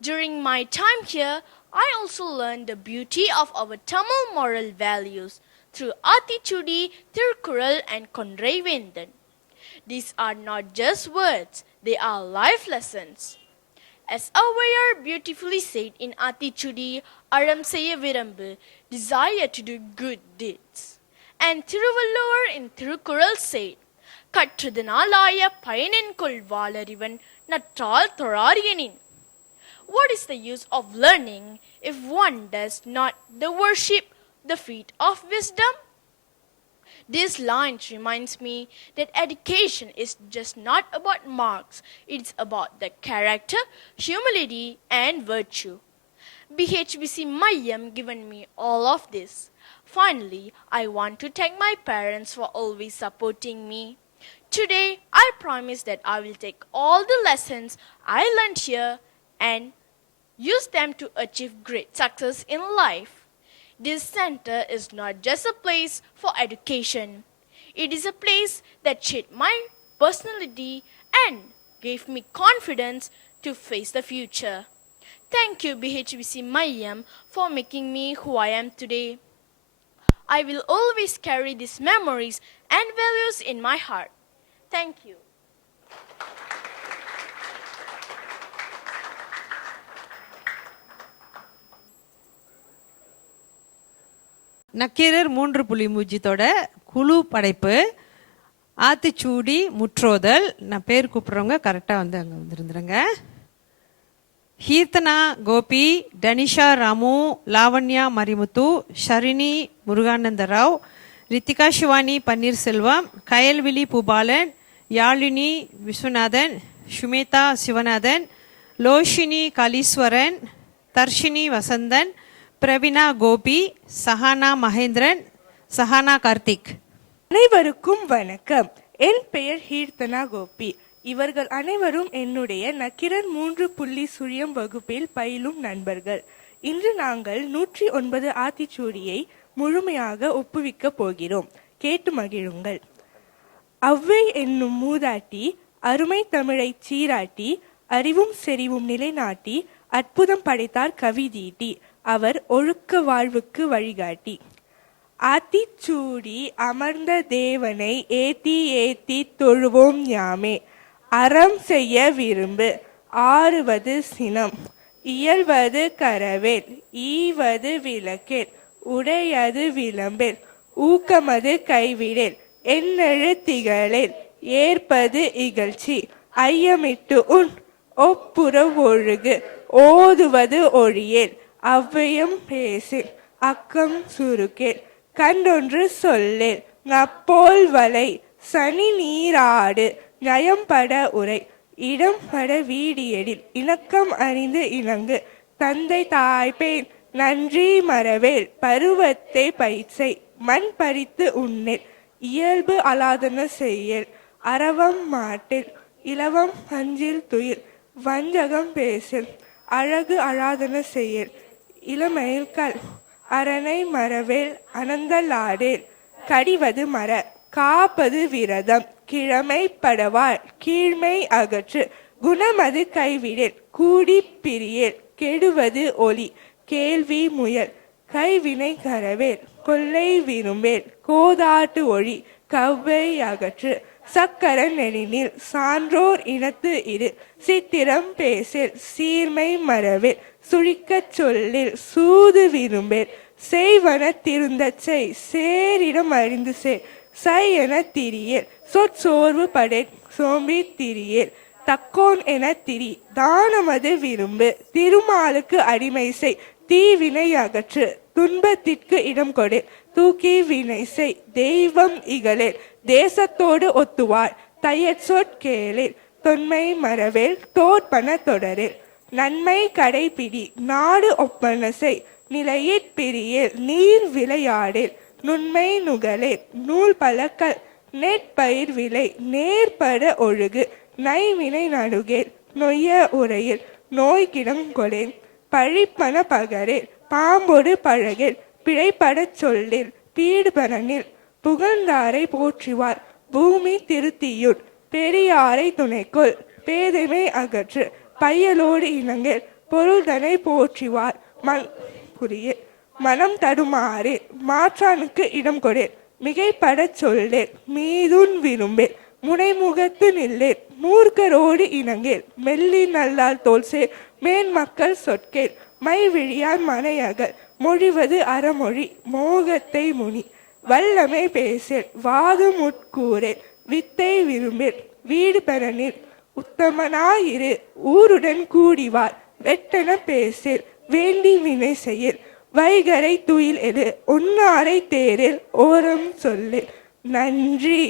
During my time here, I also learned the beauty of our Tamil moral values through Aathithudi, Thirukkural and Kondrai Vendan. These are not just words, they are life lessons. As Owayar beautifully said in Aathithudi, Aram Seyya Virambu, desire to do good deeds. And Thiruvalluvar in Thirukkural said, Kattrudanaalaaya Payanenkol Valarivan Natral Thorariyanin. What is the use of learning if one does not worship the feet of wisdom? This line reminds me that education is just not about marks, it's about the character, humility and virtue. BHBC Mayam given me all of this. Finally, I want to thank my parents for always supporting me. Today, I promise that I will take all the lessons I learned here and use them to achieve great success in life. This center is not just a place for education. It is a place that shaped my personality and gave me confidence to face the future. Thank you, BHBC Mayam, for making me who I am today. I will always carry these memories and values in my heart. Thank you. Nakkeerar 3.0 குழு படைப்பு ஆத்திச்சூடி முற்றோதல். நான் பேர் கூப்பிட்றவங்க கரெக்டாக வந்து அங்கே வந்துருந்துருங்க. கீர்த்தனா கோபி, டனிஷா ராமு, லாவண்யா மரிமுத்து, ஷரினி முருகானந்த ராவ், ரித்திகா சிவானி பன்னீர்செல்வம், கயல்விழி பூபாலன், யாழினி விஸ்வநாதன், சுமேதா சிவநாதன், லோஷினி கலீஸ்வரன், தர்ஷினி வசந்தன், பிரவீனா கோபி, சஹானா மகேந்திரன், சஹானா கார்த்திக். அனைவருக்கும் வணக்கம். என் பெயர் கீர்த்தனா கோபி. இவர்கள் அனைவரும் என்னுடைய நக்கீரர் 3.0 வகுப்பில் பயிலும் நண்பர்கள். இன்று நாங்கள் 109 ஆத்திச்சூடியை முழுமையாக ஒப்புவிக்கப் போகிறோம். கேட்டு மகிழுங்கள். அவ்வை என்னும் மூதாட்டி அருமை தமிழை சீராட்டி அறிவும் செறிவும் நிலைநாட்டி அற்புதம் படைத்தார் கவிதீட்டி. அவர் ஒழுக்க வாழ்வுக்கு வழிகாட்டி. ஆத்திச்சூடி அமர்ந்த தேவனை ஏத்தி ஏத்தி தொழுவோம் யாமே. அறம் செய்ய விரும்பு ஆறுவது சினம், இயல்வது கரவேல், ஈவது விளக்கேல், உடையது விளம்பேல், ஊக்கமது கைவிடேல், எண்ணெழு திகழேல், ஏற்பது இகழ்ச்சி, ஐயமிட்டு உன் ஒப்புற ஒழுகு, ஓதுவது ஒழியேல், அவ்வியம் பேசேல், அக்கம் சுருக்கேல், கண்டொன்று சொல்லேல், நப்போல் வலை, சனி நீராடு, நயம்பட உரை, இடம்பட வீடியடில், இணக்கம் அறிந்து இணங்கு, தந்தை தாய்பேன் நன்றி மறவேல், பருவத்தை பயிற்சை, மண் பறித்து உண்ணேல், இயல்பு அலாதன செய்யல், அரவம் மாட்டில், இலவம் அஞ்சில் துயில், வஞ்சகம் பேசல், அழகு அழாதன செய்யல், இளமையில் கல், அரணை மறவேல், அனந்தலாடேல், கடிவது மர, காப்பது விரதம், கிழமை படவாள், கீழ்மை அகற்று, குணமது கைவிடேல், கூடி பிரியேல், கெடுவது ஒளி, கேள்வி முயல், கைவினை கரவேல், கொள்ளை விரும்பேல், கோதாட்டு ஒளி, கவ்வை அகற்று, சக்கர நெறினில், சான்றோர் இனத்து இரு, சித்திரம் பேசேல், சீர்மை மறவேல், சுழிக்கச் சொல்லில், சூது விரும்பேல், செய்வன திருந்தச் செய், சேரிடம் அறிந்து செய், என திரியேல், சொற்சோர்வு படேல், சோம்பி திரியேல், தக்கோன் என திரி, தானமது விரும்பு, திருமாலுக்கு அடிமை செய், தீவினை அகற்று, துன்பத்திற்கு இடம் கொடு, தூக்கி வினை செய் தெய்வம் இகழேல் தேசத்தோடு ஒத்துவார் தையற் சொற்கேளிர் தொன்மை மறவேல் தோற்பன தொடரில் நன்மை கடைபிடி நாடு ஒப்பன செய் நிலையிற் பிரியேல் நீர் விளையாடில் நுண்மை நுகலேல் நூல் பழக்கல் நெற்பயிர் விலை நேர்பட ஒழுகு நைவினை நடுகேல் நொய்ய உரையில் நோய் கிடங்கொளேன் பழிப்பன பகரேல் பாம்பொடு பழகேல் பிழைப்படச் சொல்லில் பீடுபரனில் புகழ்ந்தாரை போற்றுவார் பூமி திருத்தியுட் பெரியாரை துணைக்கொள் பேதைமை அகற்று பையலோடு இணங்கில் பொருள்தனை போற்றுவார் மனம் தடுமாறே மாற்றானுக்கு இடம் கொடேர் மிகைப்படச் சொல்லேர் மீதுன் விரும்பேர் முனைமுகத்து நில்லேர் மூர்க்கரோடு இணங்கேர் மெல்லி நல்லால் தோல்சேர் மேன்மக்கள் சொற்கேர் மை விழியார் மனையகல் மொழிவது அறமொழி மோகத்தை முனி வல்லமை பேசேர் வாதம் உட்கூரேர் வித்தை விரும்பேர் வீடு பெறனில் உத்தமனாயிரு ஊருடன் கூடிவார் வெட்டன பேசேர் வேண்டி வினை செயல் வைகரை துயில் எடு ஒன்னாரை தேரில் ஓரம் சொல்லு. நன்றி.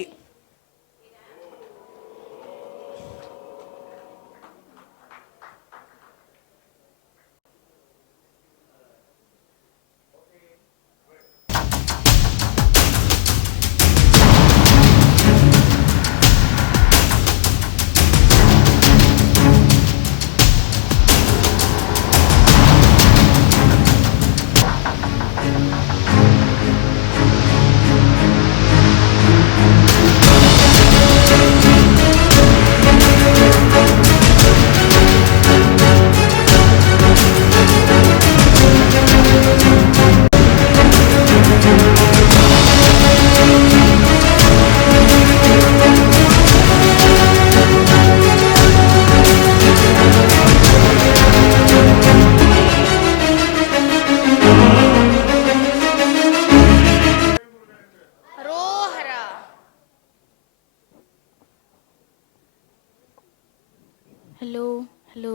Hello.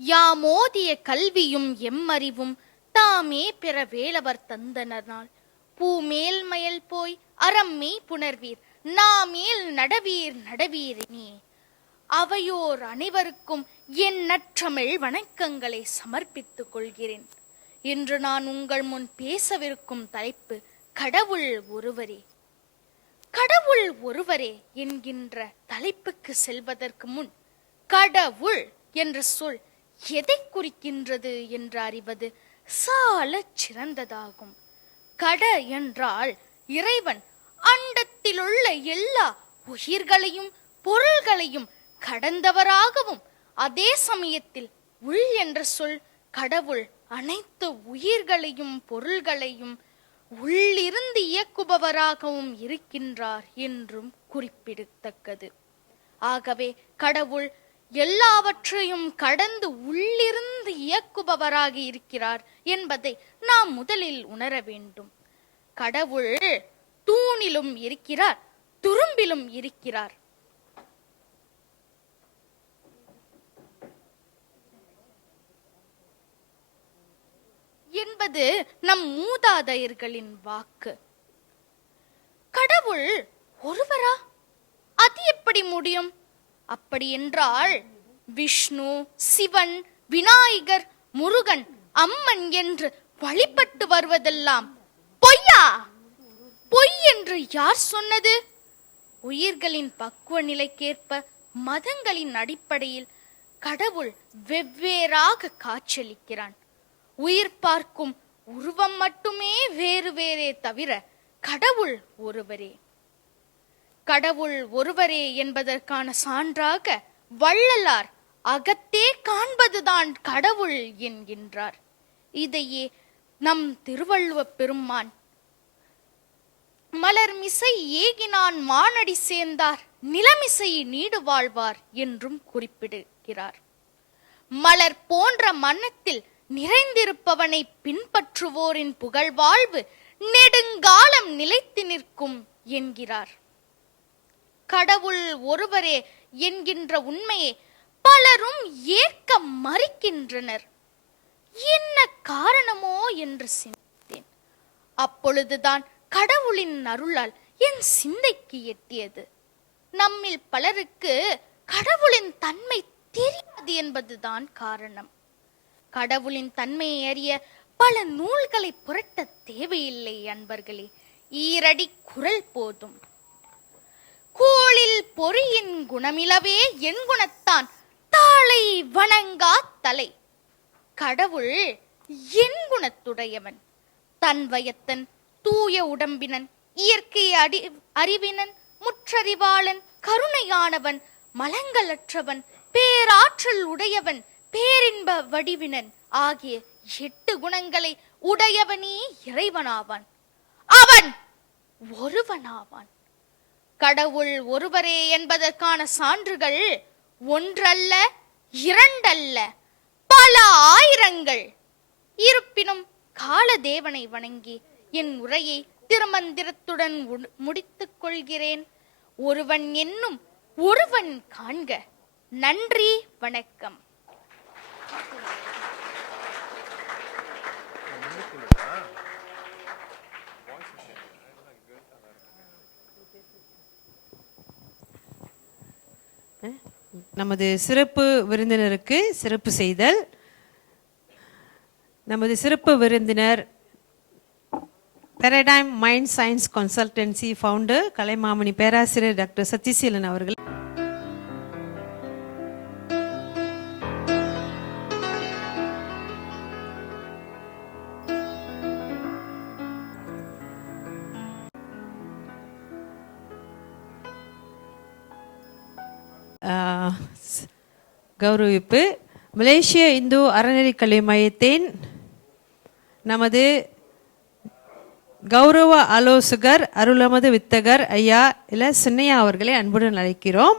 யாமோதிய கல்வியும் எம்மறிவும் தாமே பிற வேலவர் தந்தனால் பூமேல் மயல் போய் அறம்மே புணர்வீர் நாமேல் நடவீரினே. அவையோர் அனைவருக்கும் என் நற்றமிழ் வணக்கங்களை சமர்ப்பித்துக் கொள்கிறேன். இன்று நான் உங்கள் முன் பேசவிருக்கும் தலைப்பு கடவுள் ஒருவரே. கடவுள் ஒருவரே என்கின்ற தலைப்புக்கு செல்வதற்கு முன் கடவுள் என்ற சொல் எதை குறிக்கின்றது என்று அறிவது சாலச் சிறந்ததாகும். கட என்றால் இறைவன் அண்டத்திலுள்ள எல்லா உயிர்களையும் பொருள்களையும் கடந்தவராகவும், அதே சமயத்தில் உள் என்ற சொல் கடவுள் அனைத்து உயிர்களையும் பொருள்களையும் உள்ளிருந்து இயக்குபவராகவும் இருக்கின்றார் என்றும் குறிப்பிடத்தக்கது. ஆகவே கடவுள் எல்லாவற்றையும் கடந்து உள்ளிருந்து இயக்குபவராக இருக்கிறார் என்பதை நாம் முதலில் உணர வேண்டும். கடவுள் தூணிலும் இருக்கிறார், துரும்பிலும் இருக்கிறார். என்பது நம் மூதாதையர்களின் வாக்கு. கடவுள் ஒருவரா? அது எப்படி முடியும்? அப்படி என்றால் விஷ்ணு, சிவன், விநாயகர், முருகன், அம்மன் என்று வழிபட்டு வருவதெல்லாம் பொய்யா? பொய் என்று யார் சொன்னது? உயிர்களின் பக்குவ நிலைக்கேற்ப மதங்களின் அடிப்படையில் கடவுள் வெவ்வேறாக காட்சியளிக்கிறான். உயிர் பார்க்கும் உருவம் மட்டுமே வேறு வேறே தவிர கடவுள் ஒருவரே. கடவுள் ஒருவரே என்பதற்கான சான்றாக வள்ளலார் அகத்தே காண்பதுதான் கடவுள் என்கின்றார். இதையே நம் திருவள்ளுவப் பெருமான் மலர்மிசை ஏகினான் மானடி சேர்ந்தார் நிலமிசை நீடு வாழ்வார் என்றும் குறிப்பிடுகிறார். மலர் போன்ற மன்னத்தில் நிறைந்திருப்பவனை பின்பற்றுவோரின் புகழ்வாழ்வு நெடுங்காலம் நிலைத்து நிற்கும் என்கிறார். கடவுள் ஒருவரே என்கின்ற உண்மையை பலரும் ஏற்க மறுக்கின்றனர். என்ன காரணமோ என்று சிந்தித்தேன். அப்பொழுதுதான் கடவுளின் அருளால் என் சிந்தைக்கு எட்டியது. நம்மில் பலருக்கு கடவுளின் தன்மை தெரியாது என்பதுதான் காரணம். கடவுளின் தன்மையை அறிய பல நூல்களை புரட்ட தேவையில்லை அன்பர்களே, ஈரடி குரல் போதும். கோளில் பொறியின் குணமிலவே என் குணத்தான் தாளை வணங்கா தலை. கடவுள் என் குணத்துடையவன், தன் வயத்தன், தூய உடம்பினன், இயற்கை அறிவினன், முற்றறிவாளன், கருணையானவன், மலங்களற்றவன், பேராற்றல் உடையவன், பேரின்ப வடிவினன் ஆகிய 8 குணங்களை உடையவனே இறைவனாவான். அவன் ஒருவனாவான். கடவுள் ஒருவரே என்பதற்கான சான்றுகள் ஒன்றல்ல, 2 அல்ல, பல ஆயிரங்கள். இருப்பினும் காலதேவனை வணங்கி என் உரையை திருமந்திரத்துடன் முடித்துக் கொள்கிறேன். ஒருவன் என்னும் ஒருவன் காண்க. நன்றி, வணக்கம். நமது சிறப்பு விருந்தினருக்கு சிறப்பு செய்தல். நமது சிறப்பு விருந்தினர் paradigm mind science consultancy founder Kalaimamani பேராசிரியர் டாக்டர் சத்யசீலன் அவர்கள். கௌரவிப்பு. மலேசிய இந்து அறநெறிக்கல்வி மையத்தின் நமது கௌரவ ஆலோசகர் அருளமது வித்தகர் ஐயா இல சின்னையா அவர்களை அன்புடன் அழைக்கிறோம்.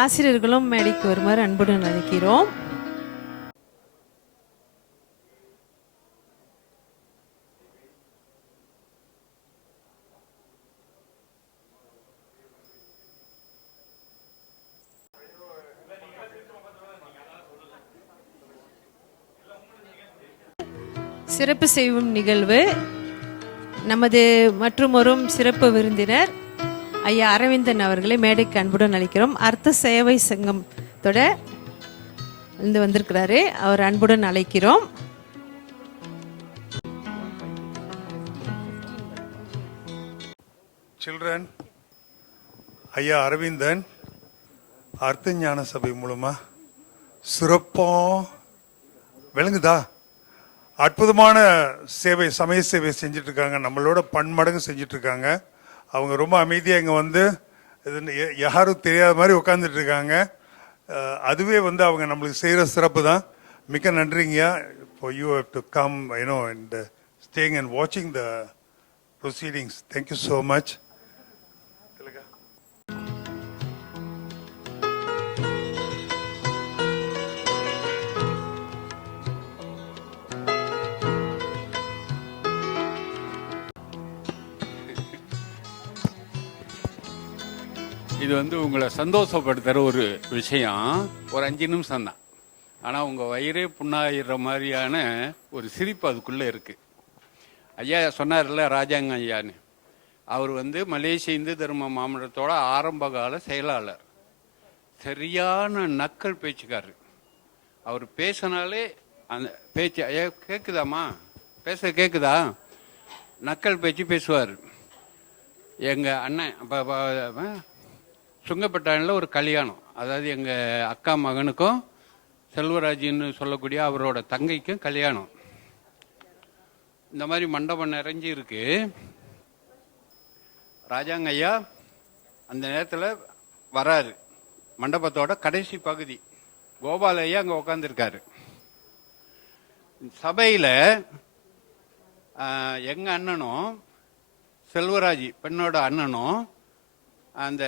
ஆசிரியர்களும் மேடைக்கு வருமாறு அன்புடன் அழைக்கிறோம். சிறப்பு செய்யும் நிகழ்வு. நமது மற்றும் ஒரு சிறப்பு விருந்தினர் ஐயா அரவிந்தன் அவர்களை மேடைக்கு அன்புடன் அழைக்கிறோம். அர்த்த சேவை சங்கத்தோட இருந்து வந்திருக்கிறாரு, அவர் அன்புடன் அழைக்கிறோம். சில்ட்ரன், ஐயா அரவிந்தன் அர்த்த ஞான சபை மூலமா சிறப்பா விளங்குதா, அற்புதமான சேவை, சமய சேவை செஞ்சுட்டு இருக்காங்க. நம்மளோட பன்மடங்கு செஞ்சுட்டு இருக்காங்க. அவங்க ரொம்ப அமைதியாக இங்கே வந்து யாரும் தெரியாத மாதிரி உட்காந்துட்டு இருக்காங்க. அதுவே வந்து அவங்க நம்மளுக்கு செய்கிற சிறப்பு தான். மிக்க நன்றிங்கய்யா. for you have to come, and staying and watching the proceedings. Thank you so much. இது வந்து உங்களை சந்தோஷப்படுத்துகிற ஒரு விஷயம். ஒரு 5 நிமிஷம் தான். ஆனால் உங்கள் வயிறே புண்ணாயிடுற மாதிரியான ஒரு சிரிப்பு அதுக்குள்ளே இருக்குது. ஐயா சொன்னார்ல ராஜாங்க ஐயான்னு, அவர் மலேசிய இந்து தர்ம மாமன்றத்தோட ஆரம்பகால செயலாளர். சரியான நக்கல் பேச்சுக்காரு. அவர் பேசினாலே அந்த பேச்சு, ஐயா கேட்குதாம்மா, பேச கேட்குதா, நக்கல் பேச்சு பேசுவார். எங்கள் அண்ணன் இப்போ சுங்கப்பட்டாணில் ஒரு கல்யாணம், அதாவது எங்கள் அக்கா மகனுக்கும் செல்வராஜின்னு சொல்லக்கூடிய அவரோட தங்கைக்கும் கல்யாணம். இந்த மாதிரி மண்டபம் நிறைஞ்சி இருக்கு. ராஜாங்க ஐயா அந்த நேரத்தில் வராரு. மண்டபத்தோட கடைசி பகுதி கோபால ஐயா அங்கே உட்காந்துருக்காரு. சபையில் எங்கள் அண்ணனும் செல்வராஜ் பெண்ணோட அண்ணனும் அந்த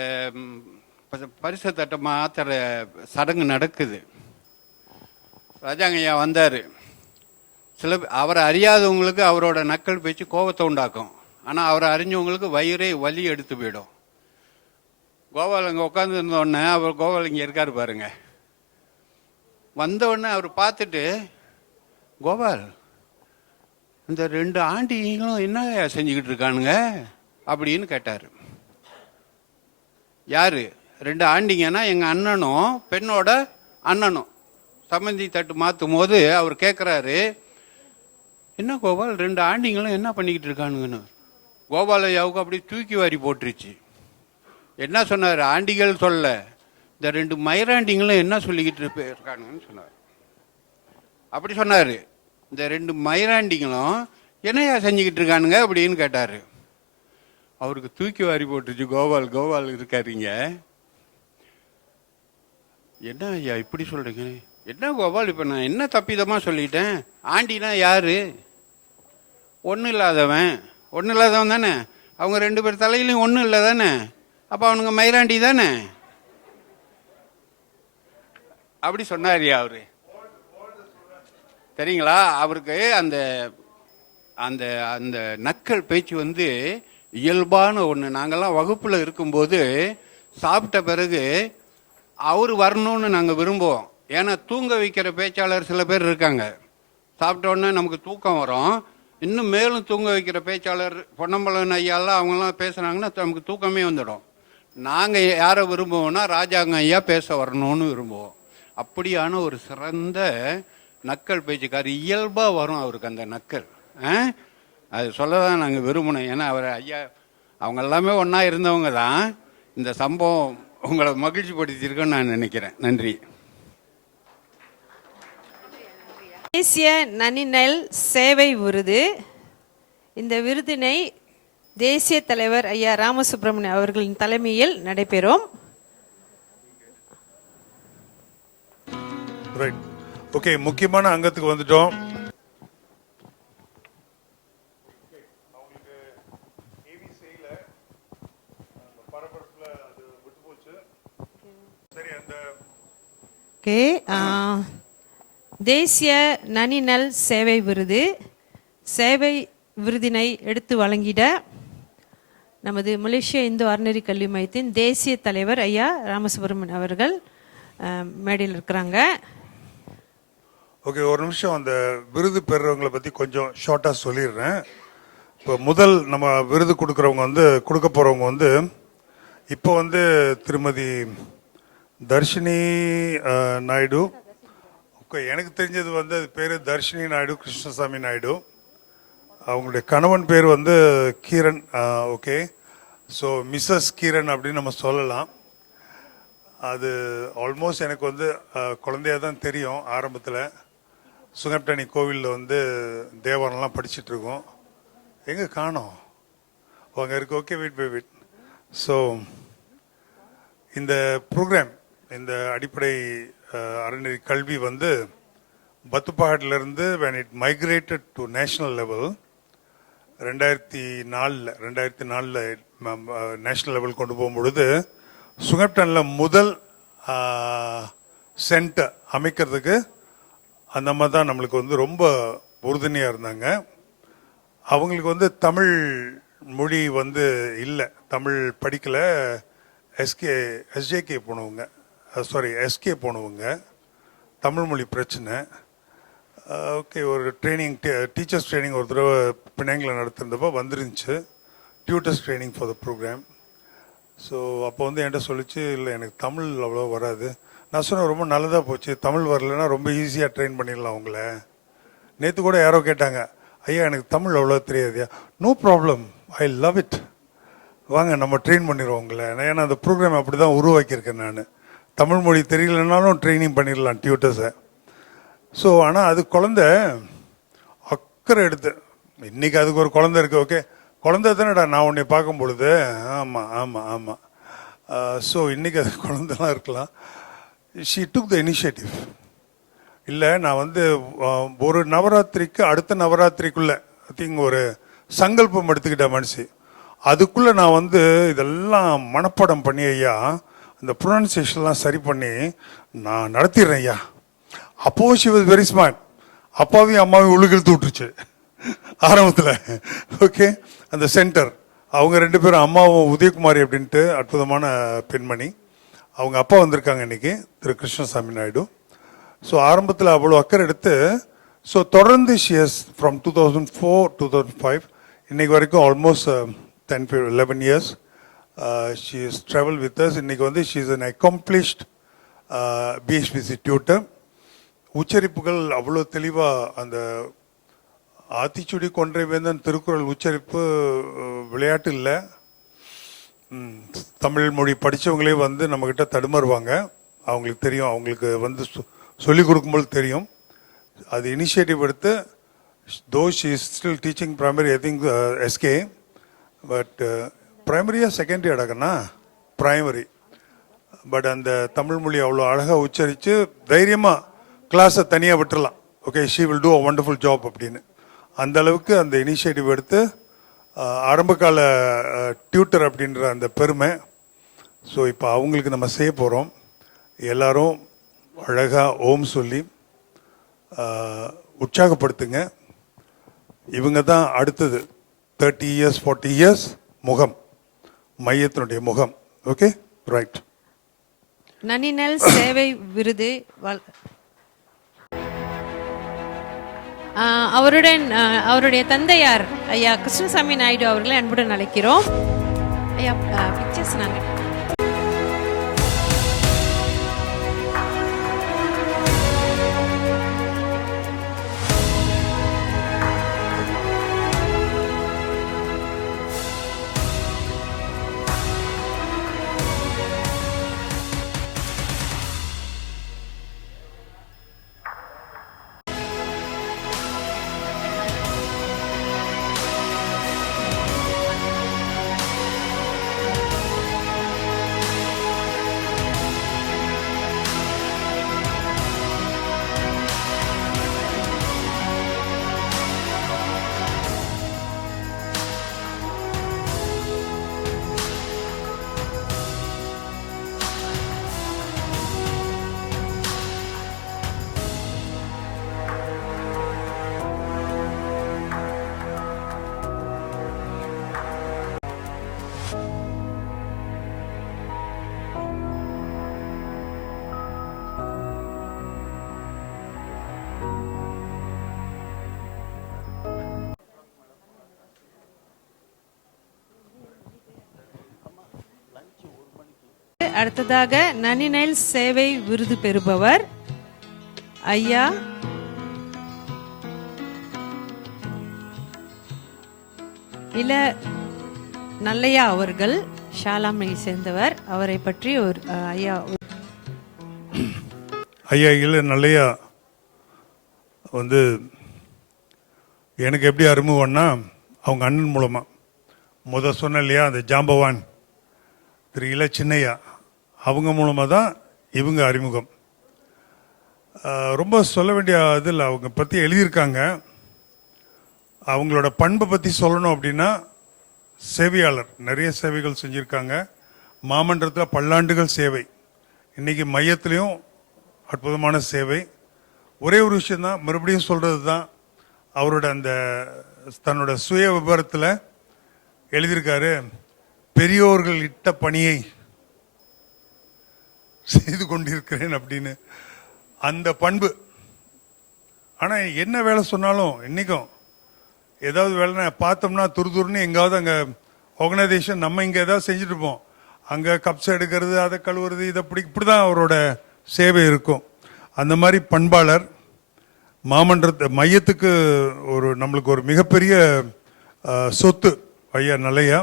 பரிசு தட்டை மாத்திர சடங்கு நடக்குது. ராஜாங்க ஐயா வந்தார். அவரை அறியாதவங்களுக்கு அவரோட நக்கல் பேச்சு கோபத்தை உண்டாக்கும், ஆனால் அவரை அறிஞ்சவங்களுக்கு வயிறே வலி எடுத்து போயிடும். கோபால் அங்கே உட்காந்துருந்தோடனே அவர் கோபால் இங்கே இருக்கார் பாருங்க. வந்தவுடனே அவர் பார்த்துட்டு, கோபால் இந்த 2 ஆண்டிகளும் என்ன செஞ்சுக்கிட்டு இருக்கானுங்க அப்படின்னு கேட்டார். யாரு 2 ஆண்டிங்கன்னா எங்கள் அண்ணனும் பெண்ணோட அண்ணனும் சம்மந்தி தட்டு மாற்றும் போது அவர் கேட்குறாரு, என்ன கோபால் 2 ஆண்டிங்களும் என்ன பண்ணிக்கிட்டு இருக்கானுங்கன்னு. கோபாலையாவுக்கு அப்படி தூக்கி வாரி போட்டுருச்சு. என்ன சொன்னார், ஆண்டிகள் சொல்ல, இந்த 2 மயிராண்டிங்களும் என்ன சொல்லிக்கிட்டு இருக்கானுங்கன்னு சொன்னார். அப்படி சொன்னார், இந்த 2 மயிராண்டிங்களும் என்னையா செஞ்சுக்கிட்டு இருக்கானுங்க அப்படின்னு கேட்டார். அவருக்கு தூக்கி வாரி போட்டுருச்சு. கோபால் இருக்காருங்க. என்ன ஐயா இப்படி சொல்றீங்க, என்ன கோபால் இப்போ நான் என்ன தப்பிதமாக சொல்லிட்டேன், ஆண்டினா யாரு, ஒன்றும் இல்லாதவன் தானே, அவங்க 2 பேர் தலையிலையும் ஒன்றும் இல்லை தானே, அப்போ அவனுங்க மயிராண்டி தானே, அப்படி சொன்னாரியா அவரு. சரிங்களா, அவருக்கு அந்த அந்த அந்த நக்கல் பேச்சு இயல்பான ஒன்று. நாங்கள்லாம் வகுப்பில் இருக்கும்போது சாப்பிட்ட பிறகு அவர் வரணும்னு நாங்கள் விரும்புவோம். ஏன்னா தூங்க வைக்கிற பேச்சாளர் சில பேர் இருக்காங்க. சாப்பிட்ட உடனே நமக்கு தூக்கம் வரும். இன்னும் மேலும் தூங்க வைக்கிற பேச்சாளர் பொன்னம்பலன் ஐயாலாம் அவங்களாம் பேசுனாங்கன்னா நமக்கு தூக்கமே வந்துடும். நாங்கள் யாரை விரும்புவோம்னா ராஜாங்க ஐயா பேச வரணும்னு விரும்புவோம். அப்படியான ஒரு சிறந்த நக்கல் பேச்சுக்கார். இயல்பாக வரும் அவருக்கு அந்த நக்கல். அது சொல்ல தான் நாங்கள் விரும்பணும். ஏன்னா அவர் ஐயா அவங்க எல்லாமே ஒன்றா இருந்தவங்க தான். இந்த சம்பவம் உங்களை மகிழ்ச்சி படுத்தியிருக்குன்னு நான் நினைக்கிறேன். நன்றி. தேசிய நனிநல் சேவை விருது. இந்த விருதினை தேசிய தலைவர் ஐயா ராமசுப்ரமணியம் அவர்களின் தலைமையில் நடைபெறும். ரைட், ஓகே, முக்கியமான அங்கத்துக்கு வந்துட்டோம். ஓகே, தேசிய நனிநல் சேவை விருது, சேவை விருதினை எடுத்து வழங்கிட நமது மலேசிய இந்து அறநெறி கல்வி மையத்தின் தேசிய தலைவர் ஐயா ராமசுப்ரமணியன் அவர்கள் மேடையில் இருக்கிறாங்க. ஓகே, ஒரு நிமிஷம் அந்த விருது பெறுறவங்களை பற்றி கொஞ்சம் ஷார்ட்டாக சொல்லிடுறேன். இப்போ முதல் நம்ம விருது கொடுக்குறவங்க கொடுக்க போகிறவங்க இப்போ திருமதி தர்ஷினி நாயுடு. ஓகே, எனக்கு தெரிஞ்சது அது பேர் தர்ஷினி நாயுடு கிருஷ்ணசாமி நாயுடு. அவங்களுடைய கணவன் பேர் Keeran. Okay, so Mrs Keeran அப்படின்னு நம்ம சொல்லலாம். அது ஆல்மோஸ்ட் எனக்கு குழந்தையாக தான் தெரியும். ஆரம்பத்தில் சுங்கப்பட்டாணி கோவிலில் தேவாரம்லாம் படிச்சுட்டு இருக்கோம். எங்கே காணோம், அங்கே இருக்கு. Okay, wait. ஸோ இந்த ப்ரோக்ராம், இந்த அடிப்படை அறநெறி கல்வி பத்துப்பாட்டிலிருந்து when it migrated to national level 2004 national level கொண்டு போகும்பொழுது சுங்கப்பட்டானில் முதல் சென்டர் அமைக்கிறதுக்கு அந்த மாதிரி தான் நம்மளுக்கு ரொம்ப உறுதுணையாக இருந்தாங்க. அவங்களுக்கு தமிழ் மொழி இல்லை, தமிழ் படிக்கலை. எஸ்ஜேகே போனவங்க, எஸ்கே போனவங்க. தமிழ் மொழி பிரச்சனை. ஓகே, ஒரு ட்ரைனிங் டீச்சர்ஸ் ட்ரைனிங் ஒரு தடவை பிணையங்களை நடத்திருந்தப்போ வந்துருந்துச்சு, tutors training for the programme. So அப்போ வந்து என்கிட்ட சொல்லிச்சு, இல்லை எனக்கு தமிழ் அவ்வளோ வராது. நான் சொன்னேன், ரொம்ப நல்லதாக போச்சு, தமிழ் வரலைன்னா ரொம்ப ஈஸியாக ட்ரெயின் பண்ணிடலாம் உங்களை. நேற்று கூட யாரோ கேட்டாங்க, ஐயா எனக்கு தமிழ் அவ்வளோ தெரியாதுயா. No problem, I love it, வாங்க நம்ம ட்ரெயின் பண்ணிடுவோம் உங்களை. ஏன்னா அந்த ப்ரோக்ராம் அப்படி தான் உருவாக்கியிருக்கேன் நான். தமிழ் மொழி தெரியலனாலும் ட்ரைனிங் பண்ணிடலாம் டியூட்டர்ஸை. ஸோ ஆனால் அது குழந்த அக்கறை எடுத்து, இன்றைக்கி அதுக்கு ஒரு குழந்தை இருக்குது. ஓகே, குழந்தை தானேடா நான் உன்னை பார்க்கும் பொழுது. ஆமாம் ஆமாம் ஆமாம். ஸோ இன்றைக்கி அது குழந்தைலாம் இருக்கலாம். She took the initiative. இல்லை நான் வந்து ஒரு நவராத்திரிக்கு அடுத்த நவராத்திரிக்குள்ளே ஐ திங்க் ஒரு சங்கல்பம் எடுத்துக்கிட்டேன் மனுஷி. அதுக்குள்ளே நான் வந்து இதெல்லாம் மனப்பாடம் பண்ணி ஐயா அந்த ப்ரொனன்சியேஷன்லாம் சரி பண்ணி நான் நடத்திடுறேன் ஐயா. அப்போது ஷி வாஸ் வெரி ஸ்மார்ட். அப்பாவையும் அம்மாவையும் உள்ளுக்கு விட்டுருச்சு ஆரம்பத்தில். ஓகே, அந்த சென்டர் அவங்க 2 பேரும், அம்மாவும் உதயகுமாரி அப்படின்ட்டு அற்புதமான பெண்மணி. அவங்க அப்பா வந்திருக்காங்க இன்றைக்கி, திரு கிருஷ்ணசாமி நாயுடு. ஸோ ஆரம்பத்தில் அவ்வளோ அக்கறை எடுத்து, ஸோ தொடர்ந்து ஷியஸ் ஃப்ரம் 2004 2005 இன்றைக்கு வரைக்கும் almost 10-11 years she is travel with us. இன்றைக்கி வந்து she is an accomplished BHPC tutor. உச்சரிப்புகள் அவ்வளோ தெளிவாக, அந்த ஆத்திச்சுடி கொன்றை வேந்தன் திருக்குறள் உச்சரிப்பு விளையாட்டு இல்லை. தமிழ் மொழி படித்தவங்களே வந்து நம்மக்கிட்ட தடுமாறுவாங்க. அவங்களுக்கு தெரியும், அவங்களுக்கு வந்து சொல்லிக் கொடுக்கும்போது தெரியும். அது இனிஷியேட்டிவ் எடுத்து, though she is still teaching primary, I think SK, but ப்ரைமரியாக செகண்டரி அடக்கண்ணா ப்ரைமரி. பட் அந்த தமிழ் மொழி அவ்வளோ அழகாக உச்சரித்து தைரியமாக கிளாஸை தனியாக விட்டுடலாம். Okay, she will do a wonderful job அப்படின்னு. அந்த அளவுக்கு அந்த இனிஷியேட்டிவ் எடுத்து ஆரம்பகால டியூட்டர் அப்படின்ற அந்த பெருமை. ஸோ இப்போ அவங்களுக்கு நம்ம செய்ய போகிறோம். எல்லாரும் அழகாக ஓம் சொல்லி உற்சாகப்படுத்துங்க. இவங்க தான் அடுத்தது 30 years 40 years முகம், மையத்தினுடைய முகம். Okay, right. நனிநல் சேவை விருது அவருடைய தந்தையார் ஐயா கிருஷ்ணசாமி நாயுடு அவர்களை அன்புடன் அழைக்கிறோம். ஐயா பிக்சர்ஸ் நாங்கள் அடுத்ததாக நனிநல் சேவை விருது பெறுபவர் ஐயா இல நல்லையா அவர்கள், ஷாலாமை சேர்ந்தவர். அவரை பற்றி ஒரு ஐயா இல நல்லையா வந்து எனக்கு எப்படி அறிமுகம்னா, அவங்க அண்ணன் மூலமாக சொன்ன இல்லையா, அந்த ஜாம்பவான் திரு இல சின்னையா, அவங்க மூலமாக தான் இவங்க அறிமுகம். ரொம்ப சொல்ல வேண்டிய இதில் அவங்க பற்றி எழுதியிருக்காங்க. அவங்களோட பண்பை பற்றி சொல்லணும் அப்படின்னா, சேவையாளர், நிறைய சேவைகள் செஞ்சுருக்காங்க. மாமன்றத்தில் பல்லாண்டுகள் சேவை, இன்றைக்கி மையத்துலேயும் அற்புதமான சேவை. ஒரே ஒரு விஷயந்தான், மறுபடியும் சொல்கிறது தான், அவரோட அந்த தன்னோட சுய விபரத்தில் எழுதியிருக்காரு, பெரியோர்கள் இட்ட பணியை செய்து கொண்டிருக்கிறேன் அப்படின்னு. அந்த பண்பு. ஆனால் என்ன வேலை சொன்னாலும் இன்றைக்கும் ஏதாவது வேலைனா பார்த்தோம்னா துருதுருன்னு எங்காவது அங்கே ஆர்கனைசேஷன் நம்ம இங்கே ஏதாவது செஞ்சுட்டு இருப்போம், அங்கே கப்ஸ் எடுக்கிறது, அதை கழுவுறது, இதை இப்படி தான் அவரோட சேவை இருக்கும். அந்த மாதிரி பண்பாளர் மாமன்ற மையத்துக்கு நம்மளுக்கு ஒரு மிகப்பெரிய சொத்து ஐயா நல்லையா.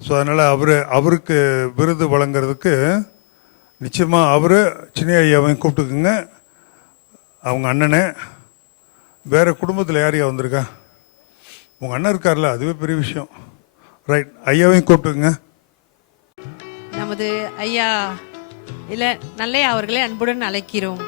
ஸோ அதனால் அவருக்கு விருது வழங்குறதுக்கு நிச்சயமாக அவர் சின்ன ஐயாவையும் கூப்பிட்டுக்குங்க, அவங்க அண்ணனை. வேறு குடும்பத்தில் யார் ஐயா வந்திருக்கா? உங்கள் அண்ணன் இருக்கார்ல, அதுவே பெரிய விஷயம். ரைட், ஐயாவையும் கூப்பிட்டுக்குங்க. நமது ஐயா நல்லையா அவர்களை அன்புடன் அழைக்கிறோம்.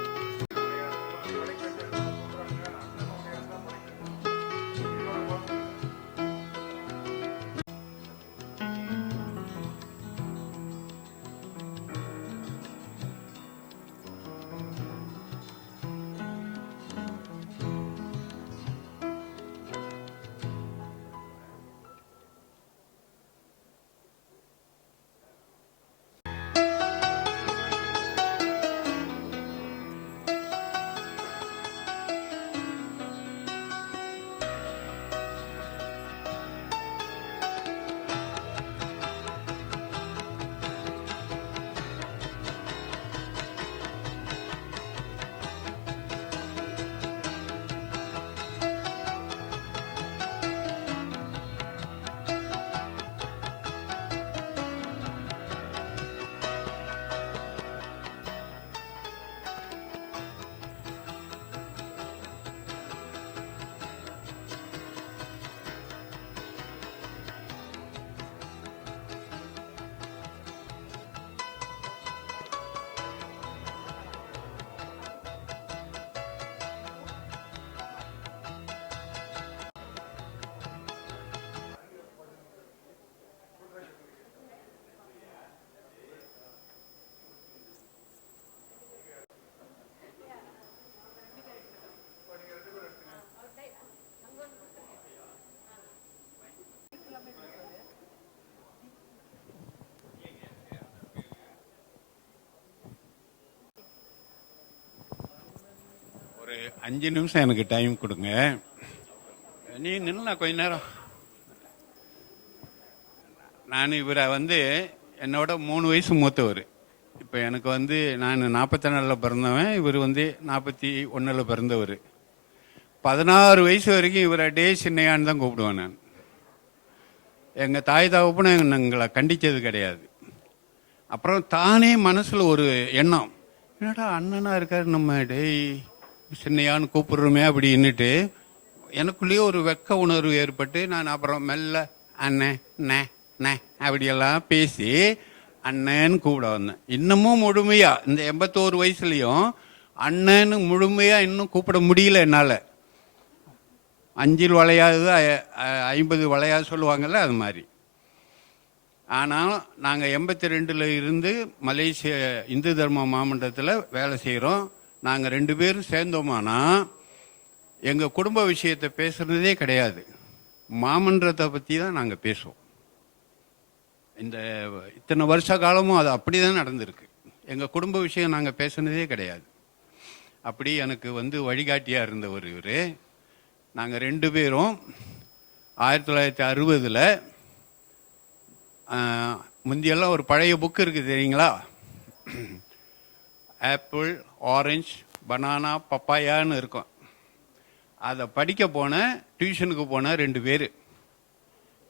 ஒரு 5 நிமிஷம் எனக்கு டைம் கொடுங்க. நீ நின்னா கொஞ்ச நேரம். நான் இவரை என்னோட 3 வயசு மூத்தவர். இப்போ எனக்கு நான் 44 பிறந்தவன், இவர் 41 பிறந்தவர். 16 வயசு வரைக்கும் இவரை டே சின்னையான்னு தான் கூப்பிடுவேன் நான். எங்கள் தாய் தகப்பனும் எங்களை கண்டித்தது கிடையாது. அப்புறம் தானே மனசில் ஒரு எண்ணம், என்னடா அண்ணனா இருக்காரு, நம்ம டேய் சின்னையான்னு கூப்பிடுறோமே அப்படின்னுட்டு எனக்குள்ளேயே ஒரு வெக்க உணர்வு ஏற்பட்டு நான் அப்புறம் மெல்ல அண்ணன் நே அப்படியெல்லாம் பேசி அண்ணன்னு கூப்பிட வந்தேன். இன்னமும் முழுமையாக இந்த 81 வயசுலேயும் அண்ணன்னு முழுமையாக இன்னும் கூப்பிட முடியல என்னால். 5 வளையாது 50 வளையாது சொல்லுவாங்கள்ல, அது மாதிரி. ஆனால் நாங்கள் 82 இருந்து மலேசிய இந்து தர்ம மாமன்றத்தில் வேலை செய்கிறோம். நாங்கள் 2 பேரும் சேர்ந்தோமானா எங்கள் குடும்ப விஷயத்தை பேசுகிறதே கிடையாது, மாமன்றத்தை பற்றி தான் நாங்கள் பேசுவோம். இத்தனை வருஷ காலமும் அது அப்படி தான் நடந்திருக்கு. எங்கள் குடும்ப விஷயம் நாங்கள் பேசுனதே கிடையாது. அப்படி எனக்கு வழிகாட்டியாக இருந்தவர் இவர். நாங்கள் 2 பேரும் 1960 முந்தியெல்லாம் ஒரு பழைய புக்கு இருக்குது தெரியுங்களா, ஆப்பிள், ஆரஞ்சு, பனானா, பப்பாயான்னு இருக்கும். அதை படிக்க டியூஷனுக்கு போன 2 பேர்.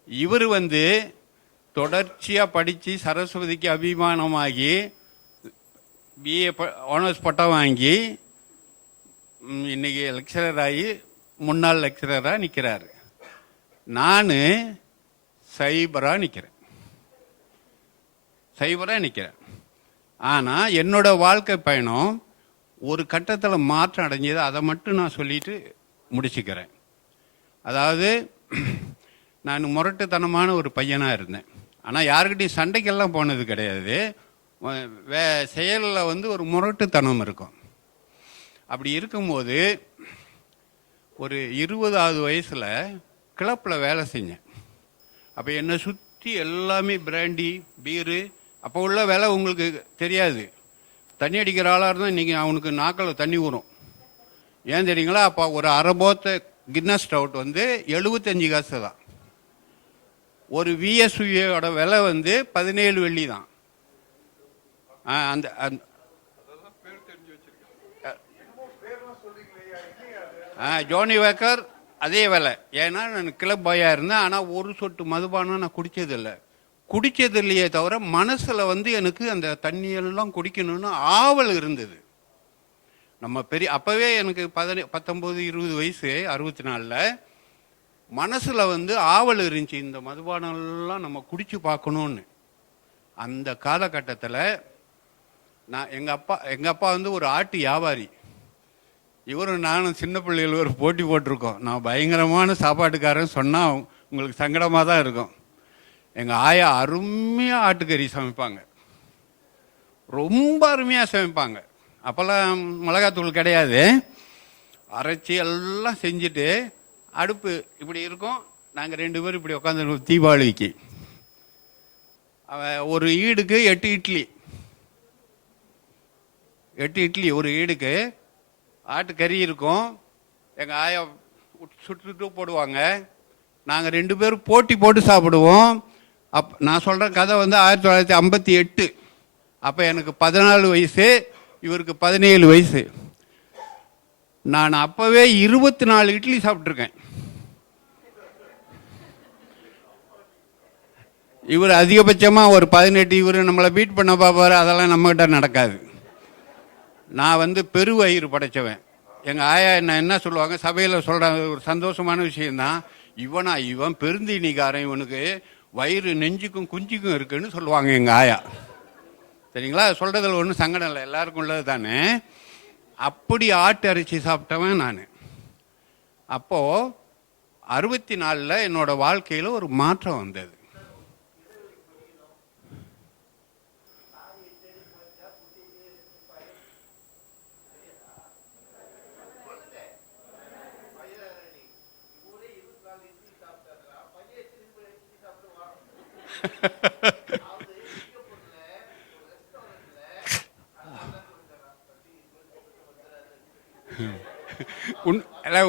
இவர் தொடர்ச்சியாக படித்து சரஸ்வதிக்கு அபிமானமாகி பிஏ ஆனர்ஸ் பட்டம் வாங்கி இன்னைக்கு லெக்சரர் ஆகி முன்னாள் லெக்சரராக நிற்கிறாரு. நான் சைபராக நிற்கிறேன். ஆனால் என்னோட வாழ்க்கை பயணம் ஒரு கட்டத்தில் மாற்றம் அடைஞ்சது. அதை மட்டும் நான் சொல்லிட்டு முடிச்சுக்கிறேன். அதாவது நான் முரட்டுத்தனமான ஒரு பையனாக இருந்தேன். ஆனால் யாருக்கிட்டையும் சண்டைக்கெல்லாம் போனது கிடையாது. செயலில் ஒரு முரட்டுத்தனம் இருக்கும். அப்படி இருக்கும்போது ஒரு 20வது வயசில் கிளப்பில் வேலை செஞ்சேன். அப்போ என்னை சுற்றி எல்லாமே பிராண்டி, பீரு. அப்போ உள்ள வேலை உங்களுக்கு தெரியாது. தண்ணி அடிக்கிற ஆளாக இருந்தால் இன்றைக்கி அவனுக்கு நாக்கில் தண்ணி ஊறும். ஏன் தெரியுங்களா? அப்போ ஒரு அரை போத்த கின்னஸ் ஸ்டவுட் வந்து 75 காசு தான். ஒரு விஎஸ்வியோட விலை வந்து 17 வெள்ளி தான். அந்த ஜோனி வேக்கர் அதே விலை. ஏன்னா நான் கிளப் பாயாக இருந்தேன். ஆனால் ஒரு சொட்டு மதுபானம் நான் குடித்ததில்லை. குடித்ததில்லையே தவிர மனசில் வந்து எனக்கு அந்த தண்ணியெல்லாம் குடிக்கணும்னு ஆவல் இருந்தது. நம்ம பெரிய அப்போவே எனக்கு 19-20 வயசு 64. மனசில் வந்து ஆவல் இருந்துச்சு, இந்த மதுபானம்லாம் நம்ம குடித்து பார்க்கணுன்னு. அந்த காலகட்டத்தில் நான் எங்கள் அப்பா வந்து ஒரு ஆட்டு வியாபாரி. இவரும் நானும் சின்ன பிள்ளைகள் ஒரு போட்டி போட்டிருக்கோம். நான் பயங்கரமான சாப்பாட்டுக்காரன் சொன்னால் உங்களுக்கு சங்கடமாக தான் இருக்கும். எங்கள் ஆயா அருமையாக ஆட்டுக்கறி சமைப்பாங்க, ரொம்ப அருமையாக சமைப்பாங்க. அப்போல்லாம் மிளகாத்தூள் கிடையாது. அரைச்சி எல்லாம் செஞ்சுட்டு அடுப்பு இப்படி இருக்கும். நாங்கள் 2 பேரும் இப்படி உட்காந்துருக்கோம். தீபாவளிக்கு ஒரு ஈடுக்கு 8 இட்லி, 8 இட்லி ஒரு ஈடுக்கு. ஆட்டுக்கறி இருக்கும். எங்கள் ஆயா சுட்டு போடுவாங்க. நாங்கள் 2 பேரும் போட்டி போட்டு சாப்பிடுவோம். நான் சொல்கிற கதை வந்து 1958. அப்போ எனக்கு 14 வயசு, இவருக்கு 17 வயசு. நான் அப்போவே 24 இட்லி சாப்பிட்ருக்கேன். இவர் அதிகபட்சமாக ஒரு 18. இவர் நம்மளை பீட் பண்ண பார்ப்பாரு. அதெல்லாம் நம்மகிட்ட நடக்காது. நான் வந்து பெருவயிறு படைச்சவன். எங்கள் ஆயா என்ன சொல்லுவாங்க, சபையில் சொல்கிறாங்க, ஒரு சந்தோஷமான விஷயந்தான், இவன் பெருந்தீனிக்காரன், இவனுக்கு வயிறு நெஞ்சுக்கும் குஞ்சுக்கும் இருக்குன்னு சொல்லுவாங்க எங்கள் ஆயா. சரிங்களா? சொல்கிறதுல ஒன்றும் சங்கடம் இல்லை, எல்லாருக்கும் உள்ளது தானே. அப்படி ஆட்டு அரிசி சாப்பிட்டவன் நான். அப்போது 64 என்னோட வாழ்க்கையில் ஒரு மாற்றம் வந்தது.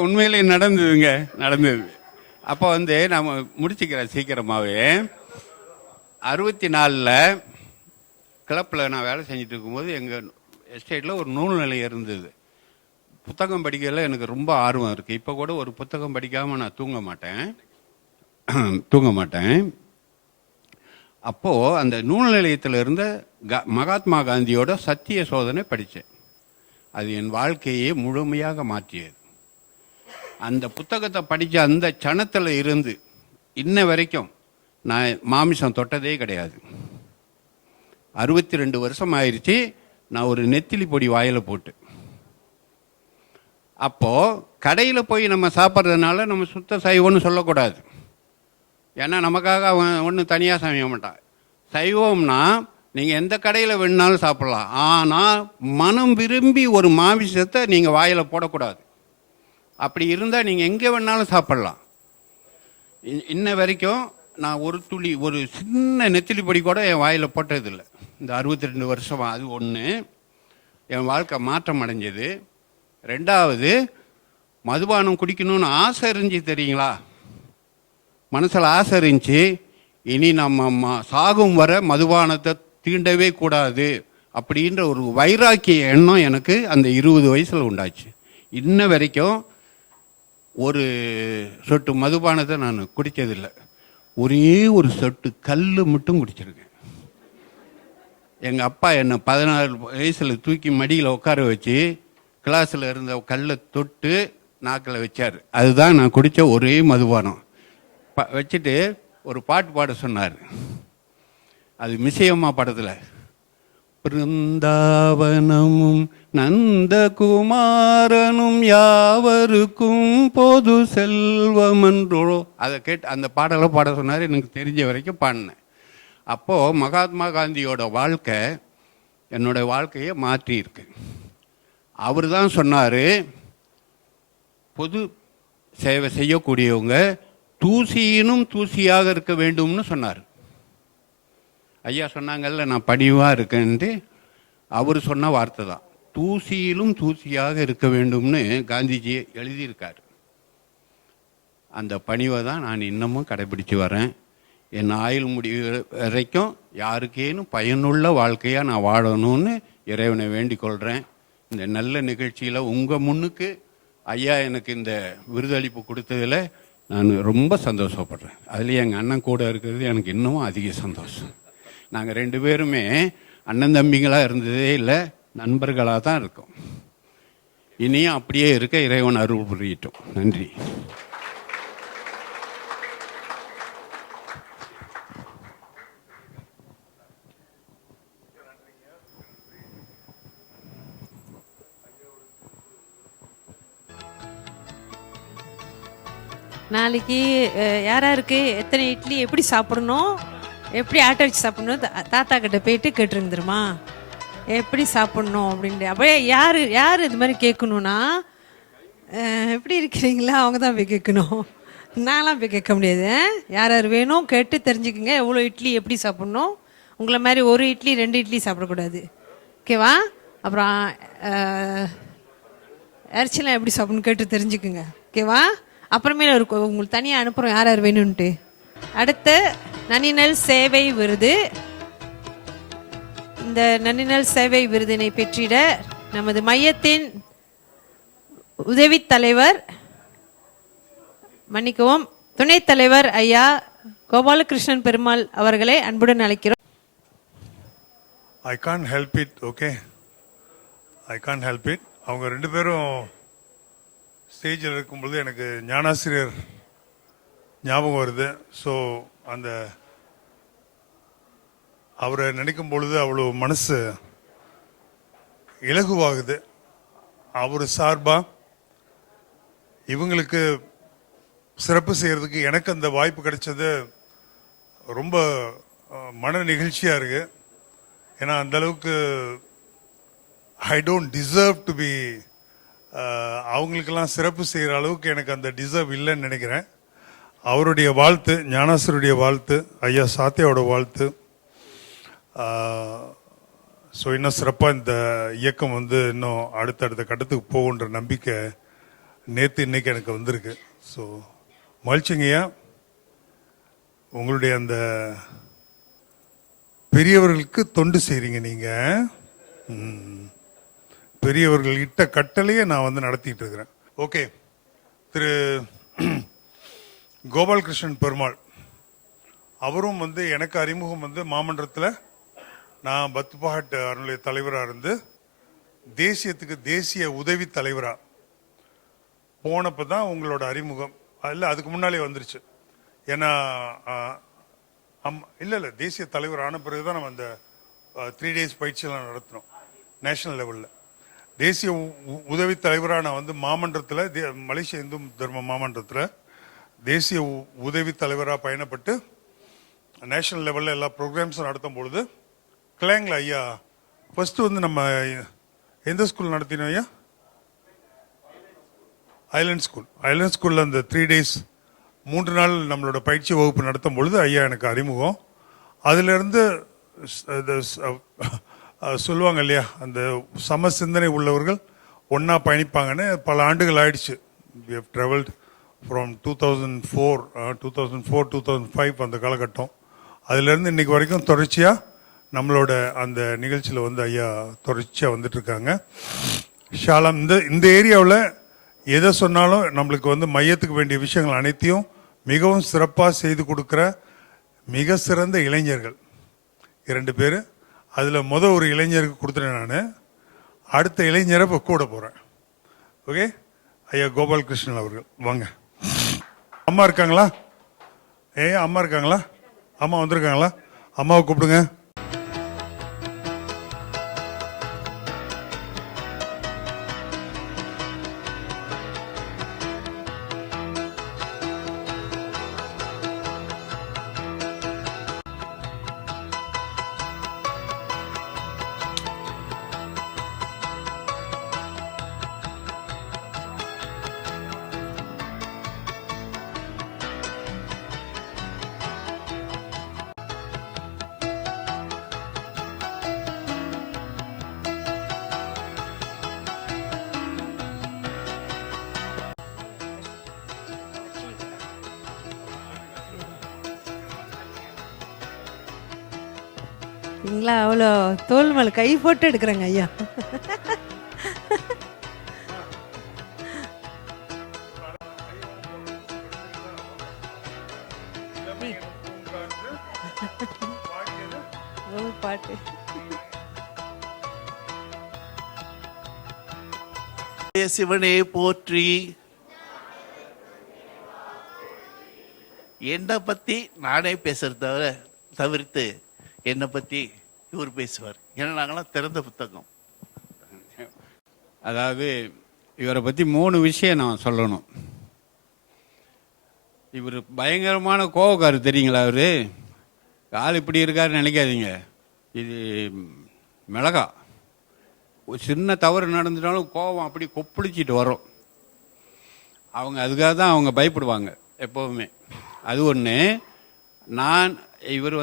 உண்மையிலே நடந்தது. அப்போ வந்து நான் முடிச்சுக்கிறேன் சீக்கிரமாகவே. 64 கிளப்பில் நான் வேலை செஞ்சுட்டு இருக்கும்போது எங்கள் எஸ்டேட்டில் ஒரு நூல் நிலையம் இருந்தது. புத்தகம் படிக்கிறதுல எனக்கு ரொம்ப ஆர்வம் இருக்குது. இப்போ கூட ஒரு புத்தகம் படிக்காமல் நான் தூங்க மாட்டேன். அப்போது அந்த நூல் நிலையத்தில் இருந்த மகாத்மா காந்தியோட சத்திய சோதனை படித்தேன். அது என் வாழ்க்கையை முழுமையாக மாற்றியது. அந்த புத்தகத்தை படித்த அந்த சனத்தில் இருந்து இன்ன வரைக்கும் நான் மாமிசம் தொட்டதே கிடையாது. 62 வருஷம் ஆயிடுச்சு நான் ஒரு நெத்திலி பொடி வாயில் போட்டு. அப்போது கடையில் போய் நம்ம சாப்பிட்றதுனால நம்ம சுத்த சைவம்னு சொல்லக்கூடாது. ஏன்னா நமக்காக அவன் ஒன்றும் தனியாக சமைக்க மாட்டான். சைவம்னா நீங்கள் எந்த கடையில் வேணுனாலும் சாப்பிட்லாம். ஆனால் மனம் விரும்பி ஒரு மாமிசத்தை நீங்கள் வாயில் போடக்கூடாது. அப்படி இருந்தால் நீங்கள் எங்கே வேணாலும் சாப்பிட்லாம். இன்ன வரைக்கும் நான் ஒரு துளி, ஒரு சின்ன நெத்திலி பொடி கூட என் வாயில் போட்டதில்லை இந்த 62 வருஷமாக. அது ஒன்று, என் வாழ்க்கை மாற்றம் அடைஞ்சது. 2வது, மதுபானம் குடிக்கணும்னு ஆசை இருந்துச்சு தெரியுங்களா? மனசில் ஆசை இருந்துச்சு. இனி நம்ம சாகும் வர மதுபானத்தை தீண்டவே கூடாது அப்படின்ற ஒரு வைராக்கிய எண்ணம் எனக்கு அந்த 20 வயசில் உண்டாச்சு. இன்ன வரைக்கும் ஒரு சொட்டு மதுபானத்தை நான் குடித்ததில்லை. ஒரே ஒரு சொட்டு கல் மட்டும் குடிச்சிருக்கேன். எங்கள் அப்பா என்னை 14 வயசில் தூக்கி மடியில் உட்கார வச்சு கிளாஸில் இருந்த கல்லை தொட்டு நாக்கில் வச்சார். அதுதான் நான் குடித்த ஒரே மதுபானம். வச்சுட்டு ஒரு பாட்டு பாட சொன்னார். அது மிசையம்மா படத்தில், பிருந்தாவனமும் நந்தகுமாரனும் யாவருக்கும் பொது செல்வமன்றோ, அதை கேட்டு அந்த பாடலை பாட சொன்னார். எனக்கு தெரிஞ்ச வரைக்கும் பாடினேன். அப்போது மகாத்மா காந்தியோட வாழ்க்கை என்னோடய வாழ்க்கையை மாற்றியிருக்கு. அவர் தான் சொன்னார், பொது சேவை செய்யக்கூடியவங்க தூசியினும் தூசியாக இருக்க வேண்டும்னு சொன்னார். ஐயா சொன்னாங்கல்ல, நான் பணிவாக இருக்கேன்ட்டு. அவர் சொன்ன வார்த்தை தான், தூசியிலும் தூசியாக இருக்க வேண்டும்னு காந்திஜி எழுதியிருக்கார். அந்த பணிவை தான் நான் இன்னமும் கடைபிடிச்சு வரேன். என் ஆயுள் முடிவு வரைக்கும் யாருக்கேனும் பயனுள்ள வாழ்க்கையாக நான் வாழணும்னு இறைவனை வேண்டிக் கொள்கிறேன். இந்த நல்ல நிகழ்ச்சியில் உங்கள் முன்னுக்கு ஐயா எனக்கு இந்த விருதளிப்பு கொடுத்ததில் நான் ரொம்ப சந்தோஷப்படுறேன். அதுலேயும் எங்கள் அண்ணன் கூட இருக்கிறது எனக்கு இன்னமும் அதிக சந்தோஷம். நாங்கள் 2 பேருமே அண்ணன் தம்பிங்களாக இருந்ததே இல்லை, நண்பர்களாக தான் இருக்கோம். இனியும் அப்படியே இருக்க இறைவன் அருள் புரியட்டும். நன்றி. நாளைக்கு யார் யாருக்கு எத்தனை இட்லி எப்படி சாப்பிடணும், எப்படி ஆட்டை வச்சு சாப்பிடணும் தாத்தா கிட்ட போயிட்டு கேட்டுருந்துருமா எப்படி சாப்பிடணும் அப்படின்ட்டு. அப்படியே யார் யார் இது மாதிரி கேட்கணுன்னா எப்படி இருக்கிறீங்களா அவங்க தான் போய் கேட்கணும். நான்லாம் போய் கேட்க முடியாது. யார் யார் வேணும் கேட்டு தெரிஞ்சுக்குங்க எவ்வளோ இட்லி எப்படி சாப்பிட்ணும். உங்களை மாதிரி 1 இட்லி 2 இட்லி சாப்பிடக்கூடாது, ஓகேவா? அப்புறம் இறைச்சிலாம் எப்படி சாப்பிடணும் கேட்டு தெரிஞ்சுக்குங்க, ஓகேவா? அப்புறமே உங்களுக்கு தனியாக அனுப்புகிறோம் யார் யார் வேணும்ன்ட்டு. அடுத்து நன்னிநல் சேவை விருது. இந்த நன்னிநல் சேவை விருதினை பெற்றிட நமது மையத்தின் உதவி தலைவர், மன்னிக்கவும், துணைத் தலைவர் ஐயா கோபாலகிருஷ்ணன் பெருமாள் அவர்களை அன்புடன் அழைக்கிறோம். I can't help it, okay, I can't help it. அவங்க 2 பேரும் ஸ்டேஜில் இருக்கும்பொழுது எனக்கு ஞானாசிரியர் ஞாபகம் வருது. ஸோ அந்த அவரை நினைக்கும் பொழுது அவ்வளோ மனசு இலகுவாகுது. அவர் சார்பாக இவங்களுக்கு சிறப்பு செய்கிறதுக்கு எனக்கு அந்த வாய்ப்பு கிடைச்சது ரொம்ப மன நிகழ்ச்சியாக இருக்குது. ஏன்னா அந்தளவுக்கு I don't deserve to be, அவங்களுக்கெல்லாம் சிறப்பு செய்கிற அளவுக்கு எனக்கு அந்த டிசர்வ் இல்லைன்னு நினைக்கிறேன். அவருடைய வாழ்த்து, ஞானாசருடைய வாழ்த்து, ஐயா சாத்தியாவோட வாழ்த்து. ஸோ இன்னும் சிறப்பாக இந்த இயக்கம் இன்னும் அடுத்தடுத்த கட்டத்துக்கு போகுன்ற நம்பிக்கை நேற்று இன்னைக்கு எனக்கு வந்திருக்கு. ஸோ மகிழ்ச்சிங்கய்யா, உங்களுடைய அந்த பெரியவர்களுக்கு தொண்டு செய்கிறீங்க நீங்கள். பெரியவர்கள் இட்ட கட்டளையே நான் நடத்திட்டு இருக்கிறேன். ஓகே, திரு கோபாலகிருஷ்ணன் பெருமாள் அவரும் எனக்கு அறிமுகம் மாமன்றத்தில் நான் பத்துப்பாட் அறநிலைய தலைவராக இருந்து தேசியத்துக்கு தேசிய உதவி தலைவராக போனப்போ தான் உங்களோட அறிமுகம். இல்லை, அதுக்கு முன்னாலே வந்துருச்சு. ஏன்னா இல்லை தேசிய தலைவர் ஆன பிறகு தான் நம்ம அந்த 3 days பயிற்சியெல்லாம் நடத்தினோம் நேஷனல் லெவலில். தேசிய உதவி தலைவராக நான் மாமன்றத்தில் மலேசிய இந்து தர்ம மாமன்றத்தில் தேசிய உதவி தலைவராக பயணப்பட்டு நேஷனல் லெவலில் எல்லா ப்ரோக்ராம்ஸும் நடத்தும் பொழுது கிளாங்கில் ஐயா ஃபஸ்ட்டு நம்ம எந்த ஸ்கூல் நடத்தினோம் ஐயா? ஐலண்ட் ஸ்கூலில் அந்த 3 days 3 நாள் நம்மளோட பயிற்சி வகுப்பு நடத்தும் பொழுது ஐயா எனக்கு அறிமுகம். அதிலிருந்து சொல்லுவாங்க இல்லையா, அந்த சம சிந்தனை உள்ளவர்கள் ஒன்றா பயணிப்பாங்கன்னு பல ஆண்டுகள் ஆயிடுச்சு. we have traveled from 2004 2005 அந்த காலகட்டம். அதிலிருந்து இன்னைக்கு வரைக்கும் தொடர்ச்சியாக நம்மளோட அந்த நிகழ்ச்சியில் ஐயா தொடர்ச்சியாக வந்துட்டுருக்காங்க. ஷாலாம் இந்த ஏரியாவில் எதை சொன்னாலும் நம்மளுக்கு மையத்துக்கு வேண்டிய விஷயங்கள் அனைத்தையும் மிகவும் சிறப்பாக செய்து கொடுக்குற மிக சிறந்த இளைஞர்கள் 2 பேர். அதில் ஒரு இளைஞருக்கு கொடுத்துட்டேன் நான். அடுத்த இளைஞரை இப்போ கூட போகிறேன். ஓகே, ஐயா கோபாலகிருஷ்ணன் அவர்கள் வாங்க. அம்மா இருக்காங்களா? அம்மா இருக்காங்களா? அம்மா வந்திருக்காங்களா? அம்மாவை கூப்பிடுங்க. நீங்களா அவ்வளோ தோல் மேலே கை போட்டு எடுக்கிறேங்க ஐயா. பாட்டு சிவனே போற்றி. என்னை பத்தி நானே பேசுறத தவிர்த்து என்னை பத்தி இவர் பேசுவார். ஏன்னா நாங்களாம் திறந்த புத்தகம். அதாவது இவரை பற்றி 3 விஷயம் நான் சொல்லணும். இவர் பயங்கரமான கோவக்காரர் தெரியுங்களா? அவர் ஆள் இப்படி இருக்காருன்னு நினைக்காதீங்க. இது மிளகா. ஒரு சின்ன தவறு நடந்துட்டாலும் கோபம் அப்படி கொப்பளிச்சிட்டு வரும். அவங்க அதுக்காக தான் அவங்க பயப்படுவாங்க எப்போவுமே. அது ஒன்று. இவர்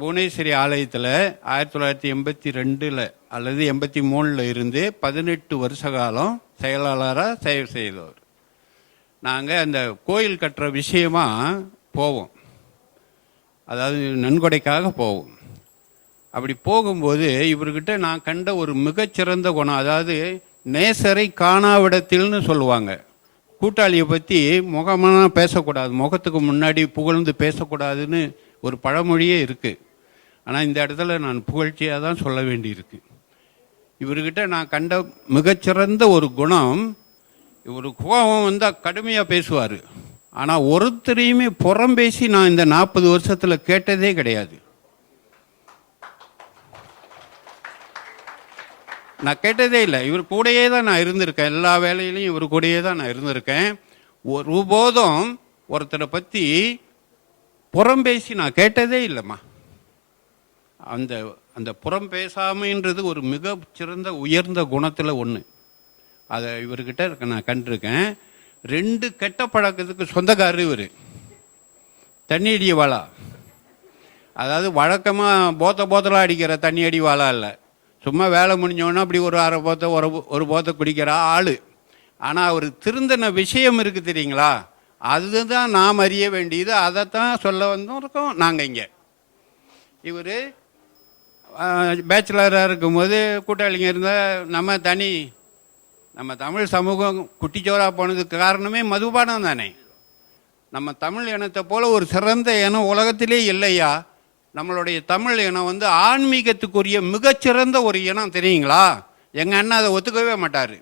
புவனேஸ்வரி ஆலயத்தில் 1982 அல்லது 83 இருந்து 18 வருஷ காலம் செயலாளராக சேவை செய்தவர். நாங்கள் அந்த கோயில் கட்டுற விஷயமா போவோம், அதாவது நன்கொடைக்காக போவோம். அப்படி போகும்போது இவர்கிட்ட நான் கண்ட ஒரு மிகச்சிறந்த குணம், அதாவது நேசரை காணாவிடத்தில்னு சொல்லுவாங்க. கூட்டாளியை பற்றி முகமாக பேசக்கூடாது, முகத்துக்கு முன்னாடி புகழ்ந்து பேசக்கூடாதுன்னு ஒரு பழமொழியே இருக்குது. ஆனால் இந்த இடத்துல நான் புகழ்ச்சியாக தான் சொல்ல வேண்டியிருக்கு. இவர்கிட்ட நான் கண்ட மிகச்சிறந்த ஒரு குணம், இவர் கோபம் வந்தால் கடுமையாக பேசுவார். ஆனால் ஒருத்தரையுமே புறம் பேசி நான் இந்த 40 வருஷத்தில் கேட்டதே கிடையாது. நான் கேட்டதே இல்லை. இவர் கூடயே தான் நான் இருந்திருக்கேன். எல்லா வேலையிலையும் இவர் கூடயே தான் நான் இருந்திருக்கேன். ஒருபோதும் ஒருத்தரை பற்றி புறம் பேசி நான் கேட்டதே இல்லைம்மா. அந்த அந்த புறம் பேசாமைன்றது ஒரு மிக சிறந்த உயர்ந்த குணத்தில் ஒன்று. அதை இவர்கிட்ட நான் கண்டிருக்கேன். 2 கெட்ட பழக்கத்துக்கு சொந்தக்காரர் இவர். தண்ணி அடி வாளா, அதாவது வழக்கமாக போத்தலாக அடிக்கிற தண்ணி அடி வாளா இல்லை, சும்மா வேலை முடிஞ்சோன்னா அப்படி ஒரு அரை போத்தை ஒரு போத்தை குடிக்கிற ஆள். ஆனால் அவர் திருந்தின விஷயம் இருக்குது தெரியுங்களா, அதுதான் நாம் அறிய வேண்டியது. அதைத்தான் சொல்ல இருக்கோம் நாங்கள் இங்கே. இவர் பேச்சுலராக இருக்கும்போது கூட்டாளிங்க இருந்தால் நம்ம தமிழ் சமூகம் குட்டிச்சோராக போனதுக்கு காரணமே மதுபானம் தானே. நம்ம தமிழ் இனத்தை போல் ஒரு சிறந்த இனம் உலகத்திலே இல்லையா. நம்மளுடைய தமிழ் இனம் ஆன்மீகத்துக்குரிய மிகச்சிறந்த ஒரு இனம் தெரியுங்களா. எங்கள் அண்ணன் அதை ஒத்துக்கவே மாட்டார்.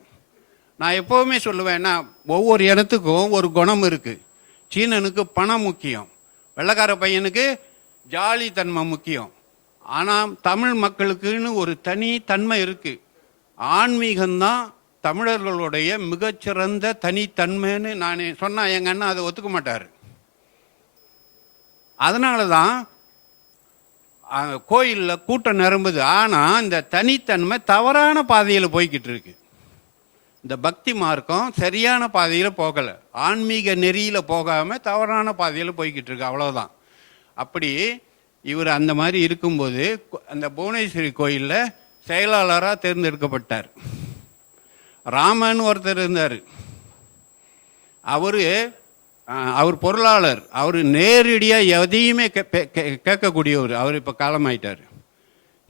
நான் எப்போவுமே சொல்லுவேன்னா, ஒவ்வொரு இனத்துக்கும் ஒரு குணம் இருக்குது. சீனனுக்கு பணம் முக்கியம், வெள்ளைக்கார பையனுக்கு ஜாலி தன்மை முக்கியம். ஆனால் தமிழ் மக்களுக்குன்னு ஒரு தனி தன்மை இருக்குது. ஆன்மீகம்தான் தமிழர்களுடைய மிகச்சிறந்த தனித்தன்மைன்னு நான் சொன்னால் எங்கள் அண்ணன் அதை ஒத்துக்க மாட்டார். அதனால தான் கோயிலில் கூட்டம் நிரம்புது. ஆனால் இந்த தனித்தன்மை தவறான பாதையில் போய்கிட்டு இருக்கு. இந்த பக்தி மார்க்கம் சரியான பாதையில் போகலை, ஆன்மீக நெறியில் போகாமல் தவறான பாதையில் போய்கிட்டு இருக்கு, அவ்வளோதான். அப்படி இவர் அந்த மாதிரி இருக்கும்போது அந்த புவனேஸ்வரி கோயிலில் செயலாளராக தேர்ந்தெடுக்கப்பட்டார். ராமன் ஒருத்தர் இருந்தார். அவர் பொருளாளர். அவர் நேரடியாக எதையுமே கேட்கக்கூடியவர். அவர் இப்போ காலமாயிட்டார்.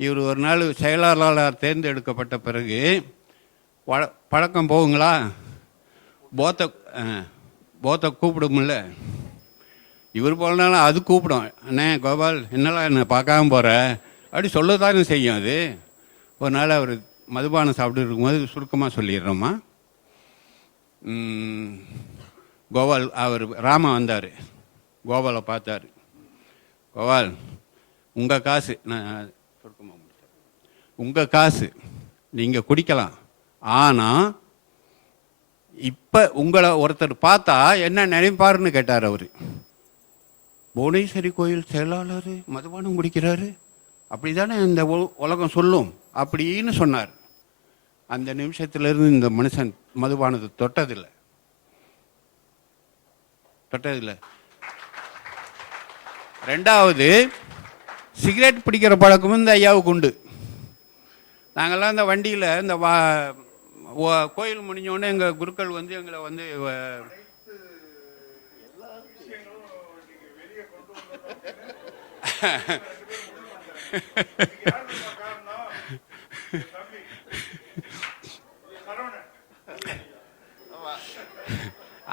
இவர் ஒரு நாள் செயலாளர் தேர்ந்தெடுக்கப்பட்ட பிறகு பழக்கம் போகுங்களா, போத்தை கூப்பிடும்ல. இவர் போனாலும் அது கூப்பிடும். அண்ணே கோபால், என்னெல்லாம் என்ன பார்க்காம போகிற அப்படி சொல்லத்தானே செய்யும். அது ஒரு நாள் அவர் மதுபானம் சாப்பிட்டு இருக்கும்போது சுருக்கமாக சொல்லிடுறோம்மா, கோபால் அவர் ராமா வந்தார், கோபாலை பார்த்தார். கோபால், உங்கள் காசு, நான் சுருக்கமாக முடிச்சேன், உங்கள் காசு நீங்கள் குடிக்கலாம். ஆனால் இப்போ உங்களை ஒருத்தர் பார்த்தா என்ன நினைப்பாருன்னு கேட்டார் அவர். புவனேஸ்வரி கோயில் செயலாளர் மதுபானம் குடிக்கிறாரு, அப்படி தானே இந்த உலகம் சொல்லும் அப்படின்னு சொன்னார். அந்த நிமிஷத்துலேருந்து இந்த மனுஷன் மதுபானத்தை தொட்டதில்லை. ரெண்டாவது, சிகரெட் பிடிக்கிற பழக்கமும் இந்த ஐயாவுக்கு உண்டு. நாங்கள்லாம் இந்த வண்டியில் இந்த கோயில் முடிஞ்சோடனே எங்கள் குருக்கள் எங்களை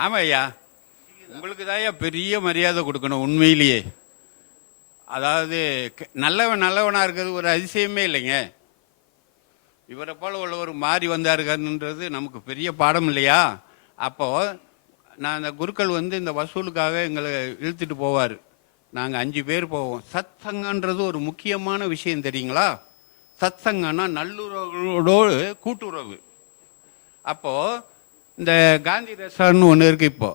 ஆமா ஐயா, உங்களுக்கு தான் பெரிய மரியாதை கொடுக்கணும் உண்மையிலேயே. அதாவது நல்லவனா இருக்கிறது ஒரு அதிசயமே இல்லைங்க. இவரை போல உள்ளவர் மாறி வந்தாருன்றது நமக்கு பெரிய பாடம் இல்லையா? அப்போ நான் அந்த குருக்கள் இந்த வசூலுக்காக எங்களை இழுத்துட்டு போவார். நாங்கள் 5 பேர் போவோம். சத் சங்கன்றது ஒரு முக்கியமான விஷயம் தெரியுங்களா? சத் சங்கம்னா நல்லுறவோடு கூட்டுறவு. அப்போ இந்த காந்தி ரெஸ்டாரண்ட் ஒன்று இருக்கு. இப்போ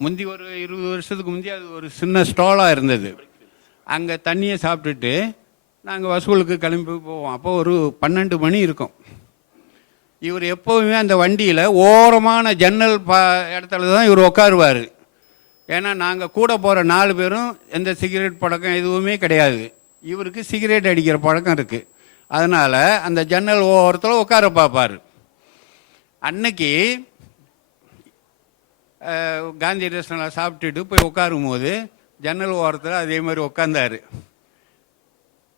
முந்தி ஒரு 20 வருஷத்துக்கு முந்தி அது ஒரு சின்ன ஸ்டாலாக இருந்தது. அங்கே தண்ணியை சாப்பிட்டுட்டு நாங்கள் வசூலுக்கு கிளம்பி போவோம். அப்போ ஒரு 12 மணி இருக்கும். இவர் எப்போவுமே அந்த வண்டியில் ஓரமான ஜன்னல் இடத்துல தான் இவர் உட்காருவார். ஏன்னா நாங்கள் கூட போகிற 4 பேரும் எந்த சிகரெட் பழக்கம் எதுவுமே கிடையாது. இவருக்கு சிகரெட் அடிக்கிற பழக்கம் இருக்குது. அதனால் அந்த ஜன்னல் ஓரத்தில் உட்கார பார்ப்பார். அன்னைக்கு காந்தி ரெஸ்டாரண்ட்டில் சாப்பிட்டுட்டு போய் உட்காரும் போது ஜன்னல் ஓரத்தில் அதே மாதிரி உட்காந்தார்.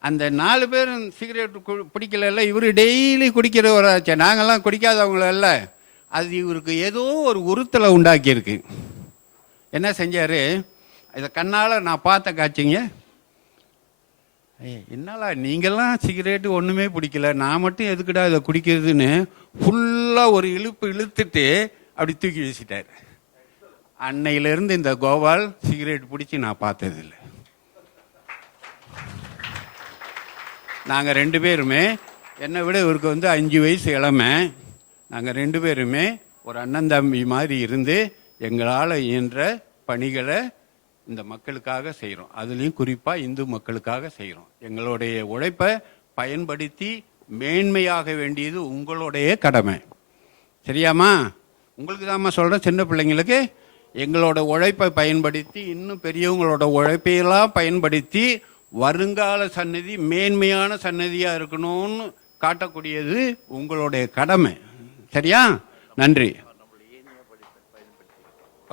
அந்த 4 பேரும் சிகரெட் பிடிக்கல. இவர் டெய்லி குடிக்கிறவராச்சே, நாங்கள்லாம் குடிக்காதவங்கள. அது இவருக்கு ஏதோ ஒரு உறுத்தலை உண்டாக்கியிருக்கு. என்ன செஞ்சார்? இதை கண்ணால் நான் பார்த்த காட்சிங்க. என்னால நீங்கள்லாம் சிகரெட்டு ஒன்றுமே பிடிக்கல, நான் மட்டும் எதுக்குடா இதை குடிக்கிறதுன்னு ஃபுல்லாக ஒரு இழுத்துட்டு அப்படி தூக்கி வீசிட்டார். அன்னையிலேருந்து இந்த கோபால் சிகரெட் பிடிச்சி நான் பார்த்ததில்லை. நாங்கள் 2 பேருமே, என்னை விட இவருக்கு 5 வயசு இளமை. நாங்கள் 2 பேருமே ஒரு அண்ணன் தம்பி மாதிரி இருந்து எங்களால் இயன்ற பணிகளை இந்த மக்களுக்காக செய்கிறோம். அதுலேயும் குறிப்பாக இந்து மக்களுக்காக செய்கிறோம். எங்களுடைய உழைப்பை பயன்படுத்தி மேன்மையாக வேண்டியது உங்களுடைய கடமை. சரியாம்மா? உங்களுக்கு தாம்மா சொல்கிறேன். சின்ன பிள்ளைங்களுக்கு எங்களோட உழைப்பை பயன்படுத்தி, இன்னும் பெரியவங்களோட உழைப்பையெல்லாம் பயன்படுத்தி வருங்கால சன்னதி மேன்மையான சன்னதியாக இருக்கணும்னு காட்டக்கூடியது உங்களுடைய கடமை. சரியா? நன்றி.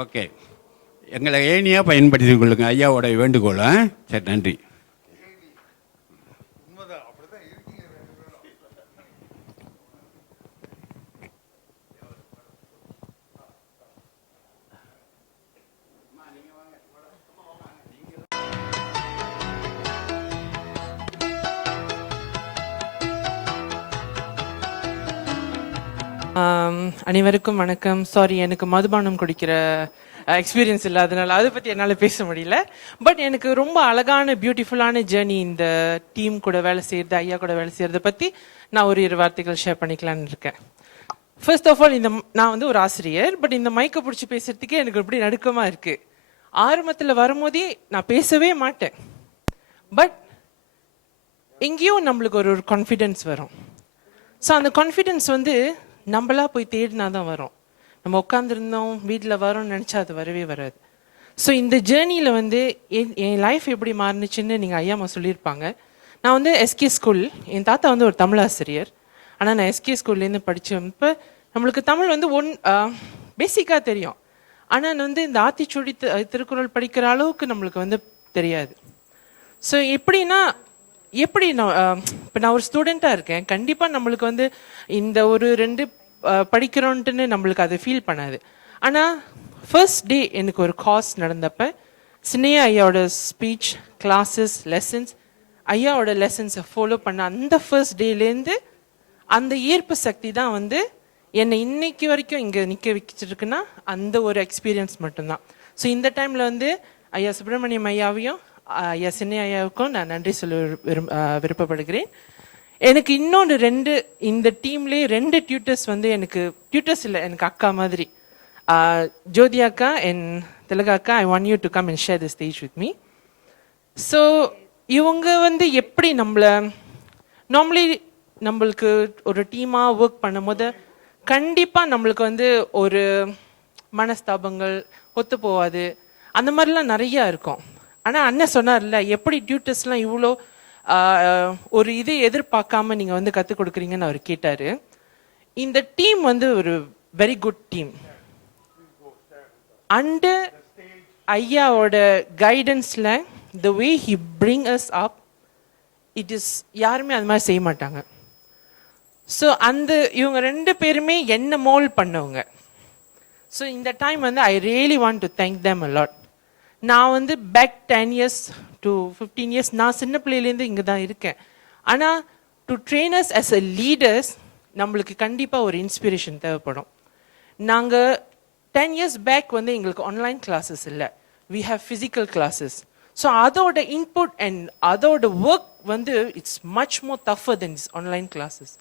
ஓகே, எங்களை ஏனியாக பயன்படுத்தி கொள்ளுங்க, ஐயாவோட வேண்டுகோள். சரி, நன்றி. அனைவருக்கும் வணக்கம். சாரி, எனக்கு மதுபானம் குடிக்கிற எக்ஸ்பீரியன்ஸ் இல்லை, அதனால அதை பற்றி என்னால் பேச முடியல. பட் எனக்கு ரொம்ப அழகான பியூட்டிஃபுல்லான ஜேர்னி இந்த டீம் கூட வேலை செய்கிறது, ஐயா கூட வேலை செய்கிறத பற்றி நான் ஒரு 2 வார்த்தைகள் ஷேர் பண்ணிக்கலான்னு இருக்கேன். ஃபர்ஸ்ட் ஆஃப் ஆல், நான் ஒரு ஆசிரியர். பட் இந்த மைக்கை பிடிச்சி பேசுறதுக்கே எனக்கு எப்படி நடுக்கமாக இருக்குது. ஆரம்பத்தில் வரும்போதே நான் பேசவே மாட்டேன். பட் எங்கேயோ நம்மளுக்கு ஒரு கான்ஃபிடென்ஸ் வரும். ஸோ அந்த கான்ஃபிடென்ஸ் நம்மளா போய் தேடினா தான் வரும். நம்ம உட்காந்துருந்தோம் வீட்டில் வரோம்னு நினச்சா அது வரவே வராது. ஸோ இந்த ஜேர்னியில் என் லைஃப் எப்படி மாறுனுச்சுன்னு நீங்கள் ஐயாமா சொல்லியிருப்பாங்க. நான் எஸ்கே ஸ்கூல், என் தாத்தா ஒரு தமிழ் ஆசிரியர். ஆனால் நான் எஸ்கே ஸ்கூல்லேருந்து படித்தேன். இப்போ நம்மளுக்கு தமிழ் பேசிக்காக தெரியும். ஆனால் இந்த ஆத்திச்சூடி திருக்குறள் படிக்கிற அளவுக்கு நம்மளுக்கு தெரியாது. ஸோ எப்படி இப்போ நான் ஒரு ஸ்டூடெண்ட்டாக இருக்கேன். கண்டிப்பாக நம்மளுக்கு இந்த ஒரு 2 படிக்கிறோன்ட்டுன்னு நம்மளுக்கு அது ஃபீல் பண்ணாது. ஆனால் ஃபர்ஸ்ட் டே எனக்கு ஒரு காஸ் நடந்தப்ப சின்னையா ஐயாவோட ஸ்பீச், கிளாஸஸ், லெசன்ஸ், ஐயாவோட லெசன்ஸை ஃபாலோ பண்ண அந்த ஃபர்ஸ்ட் டேலேருந்து அந்த ஈர்ப்பு சக்தி தான் என்னை இன்னைக்கு வரைக்கும் இங்கே நிற்க வச்சிருக்குன்னா அந்த ஒரு எக்ஸ்பீரியன்ஸ் மட்டும்தான். ஸோ இந்த டைமில் ஐயா சுப்பிரமணியம் ஐயாவையும் ஐயா சின்னையா ஐயாவுக்கும் நான் நன்றி சொல்ல விருப்பப்படுகிறேன். எனக்கு இன்னொன்று 2 இந்த டீம்லேயே 2 டியூட்டர்ஸ் எனக்கு டியூட்டர்ஸ் இல்லை, எனக்கு அக்கா மாதிரி. ஜோதி அக்கா அண்ட் திலகா அக்கா, I want you to come and share the stage with me. So இவங்க எப்படி நார்மலி நம்மளுக்கு ஒரு டீமாக ஒர்க் பண்ணும்போது கண்டிப்பாக நம்மளுக்கு ஒரு மனஸ்தாபங்கள் ஒத்து போகாது, அந்த மாதிரிலாம் நிறையா இருக்கும். ஆனால் அண்ணன் சொன்னார்ல, எப்படி டியூட்டர்ஸ்லாம் இவ்வளோ ஒரு இது எதிர்பார்க்காம நீங்கள் கற்றுக் கொடுக்குறீங்கன்னு அவர் கேட்டார். இந்த டீம் ஒரு வெரி குட் டீம். அண்டர் ஐயாவோட கைடன்ஸில் the way he bring us up it is யாருமே அது மாதிரி செய்ய மாட்டாங்க. ஸோ அந்த இவங்க 2 பேருமே என்ன மோல்ட் பண்ணவங்க. ஸோ இந்த டைம் வந்து I really want to thank them a lot. நான் வந்து பேக் 10 years to 15 years நான் சின்ன பிள்ளையிலேருந்து இங்கே தான் இருக்கேன். ஆனால் to trainers as a leaders நம்மளுக்கு கண்டிப்பாக ஒரு இன்ஸ்பிரேஷன் தேவைப்படும். நாங்கள் 10 years பேக் வந்து எங்களுக்கு ஆன்லைன் கிளாஸஸ் இல்லை, we have physical classes. So அதோட இன்புட் அண்ட் அதோட ஒர்க் வந்து it's much more tougher than this online classes.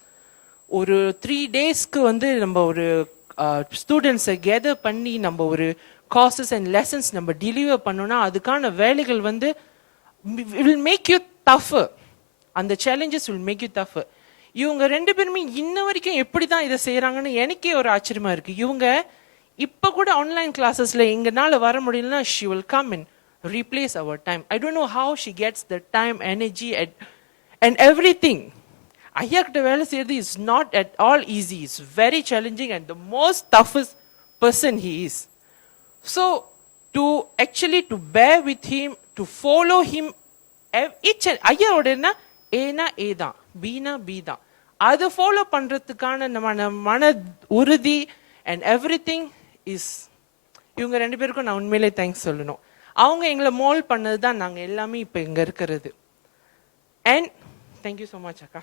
ஒரு 3 daysக்கு வந்து நம்ம ஒரு ஸ்டூடெண்ட்ஸை கெதர் பண்ணி நம்ம ஒரு காசஸ் அண்ட் லெசன்ஸ் நம்ம டெலிவர் பண்ணோன்னா அதுக்கான வேலைகள் வந்து வில் மேக் யூ டஃபர். அந்த challenges will make you tougher. இவங்க 2 பேருமே இன்ன வரைக்கும் எப்படி தான் இதை செய்கிறாங்கன்னு எனக்கே ஒரு ஆச்சரியமா இருக்கு. இவங்க இப்போ கூட ஆன்லைன் கிளாஸஸ்ல எங்கனால வர முடியலன்னா she will come and replace our time. I don't know how she gets the time, energy and everything. ஐயா கிட்ட வேலை செய்யறது is not at all easy. It's very challenging and the most toughest person he is. So to actually to bear with him, to follow him, each and ஐயாவோட என்ன ஏனா ஏ தான், Beena B தான், அதை ஃபாலோ பண்றதுக்கான நம்ம மன உறுதி and everything is இவங்க 2 பேருக்கும் நான் உண்மையிலே தேங்க்ஸ் சொல்லணும். அவங்க எங்களை மோல்ட் பண்ணது தான் நாங்கள் எல்லாமே இப்போ இங்கே இருக்கிறது. அண்ட் தேங்க்யூ ஸோ மச் அக்கா,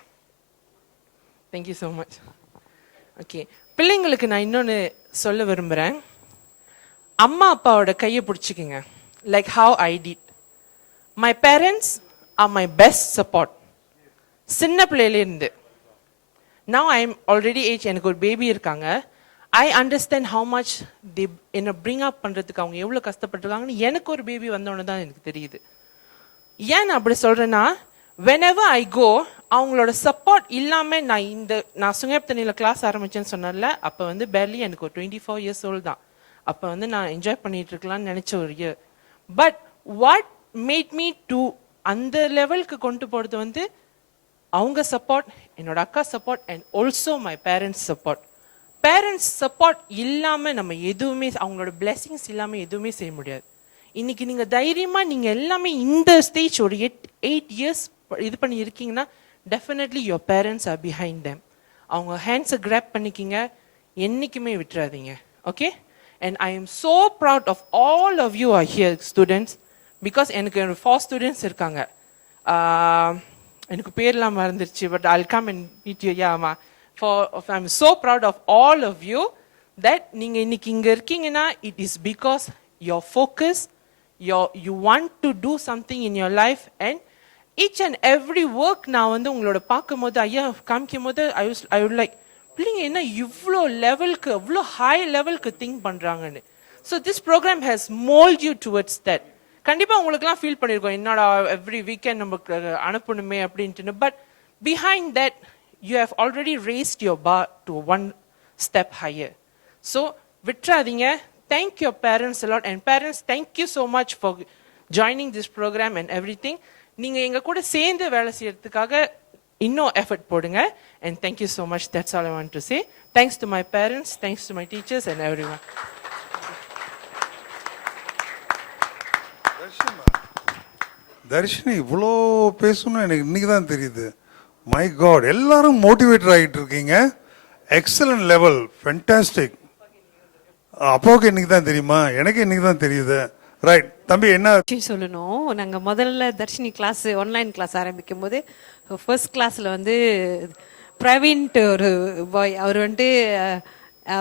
தேங்க்யூ ஸோ மச். ஓகே, பிள்ளைங்களுக்கு நான் இன்னொன்று சொல்ல விரும்புகிறேன். அம்மா அப்பாவோட கையை பிடிச்சிக்குங்க. Like how I did. My parents are my best support. சின்ன பிள்ளையிலேருந்து now I am already age, எனக்கு ஒரு பேபி இருக்காங்க. I understand how much the என்னை பிரிங் அப் பண்ணுறதுக்கு அவங்க எவ்வளோ கஷ்டப்பட்டுருக்காங்கன்னு எனக்கு ஒரு பேபி வந்தோன்னு தான் எனக்கு தெரியுது. ஏன் நான் அப்படி சொல்கிறேன்னா, whenever I go, அவங்களோட சப்போர்ட் இல்லாமல் நான் சுங்கத்தண்ணியில் கிளாஸ் ஆரம்பிச்சேன்னு சொன்னார்ல, அப்போ வந்து பேர்லி எனக்கு ஒரு 24 years old தான். அப்போ வந்து நான் என்ஜாய் பண்ணிட்டு இருக்கலாம்னு நினச்ச ஒரு year. But what made me to அந்த லெவலுக்கு கொண்டு போகிறது வந்து அவங்க சப்போர்ட், என்னோட அக்கா support and also my parents support. Parents support இல்லாமல் நம்ம எதுவுமே, அவங்களோட பிளெஸிங்ஸ் இல்லாமல் எதுவுமே செய்ய முடியாது. இன்னைக்கு நீங்கள் தைரியமாக நீங்கள் எல்லாமே இந்த ஸ்டேஜ் ஒரு 8 years இது பண்ணி இருக்கீங்கன்னா definitely your parents are behind them. அவங்க ஹேண்ட்ஸை கிராப் பண்ணிக்கிங்க, என்றைக்குமே விட்டுறாதீங்க. Okay, and I am so proud of all of you are here students. Because எனக்கு 4 students இருக்காங்க. எனக்கு பேர்லாம் மறந்துருச்சு, but I'll come and meet you. யாமா I'm so proud of all of you that நீங்க இன்னைக்கு இங்க இருக்கீங்கன்னா it is because your focus, you want to do something in your life, and each and every work நான் வந்து உங்களோட பார்க்கும்போது ஐயா காமிக்கும் போது I would like, பிள்ளைங்க என்ன இவ்வளோ லெவலுக்கு அவ்வளோ ஹை லெவலுக்கு திங்க் பண்ணுறாங்கன்னு. So this programme has mould you towards that. கண்டிப்பாக உங்களுக்குலாம் ஃபீல் பண்ணியிருக்கோம், என்னடா எவ்ரி வீக்கெண்ட் நமக்கு அனுப்பணுமே அப்படின்ட்டு. But behind that you have already raised your bar to one step higher. So vitradinga, thank your parents a lot, and parents, thank you so much for joining this program and everything. நீங்க எங்க கூட சேர்ந்து வேலை செய்யறதுக்காக இன்னும் effort போடுங்க. And thank you so much. That's all I want to say. Thanks to my parents, thanks to my teachers and everyone. Dharshini இவ்வளோ பேசணும்னு எனக்கு இன்னைக்கு தான் தெரியுது. மை காட், எல்லாரும் மோட்டிவேட்டர் ஆகிட்டு இருக்கீங்க. Excellent level, fantastic. அப்பாவுக்கு இன்னைக்கு தான் தெரியுமா? எனக்கு இன்னைக்கு தான் தெரியுது. ரைட் தம்பி, என்ன சொல்லணும். நாங்கள் முதல்ல தர்ஷினி கிளாஸ் ஆன்லைன் கிளாஸ் ஆரம்பிக்கும் போது ஃபர்ஸ்ட் கிளாஸில் வந்து பிரவீன்ட்டு ஒரு பாய், அவர் வந்துட்டு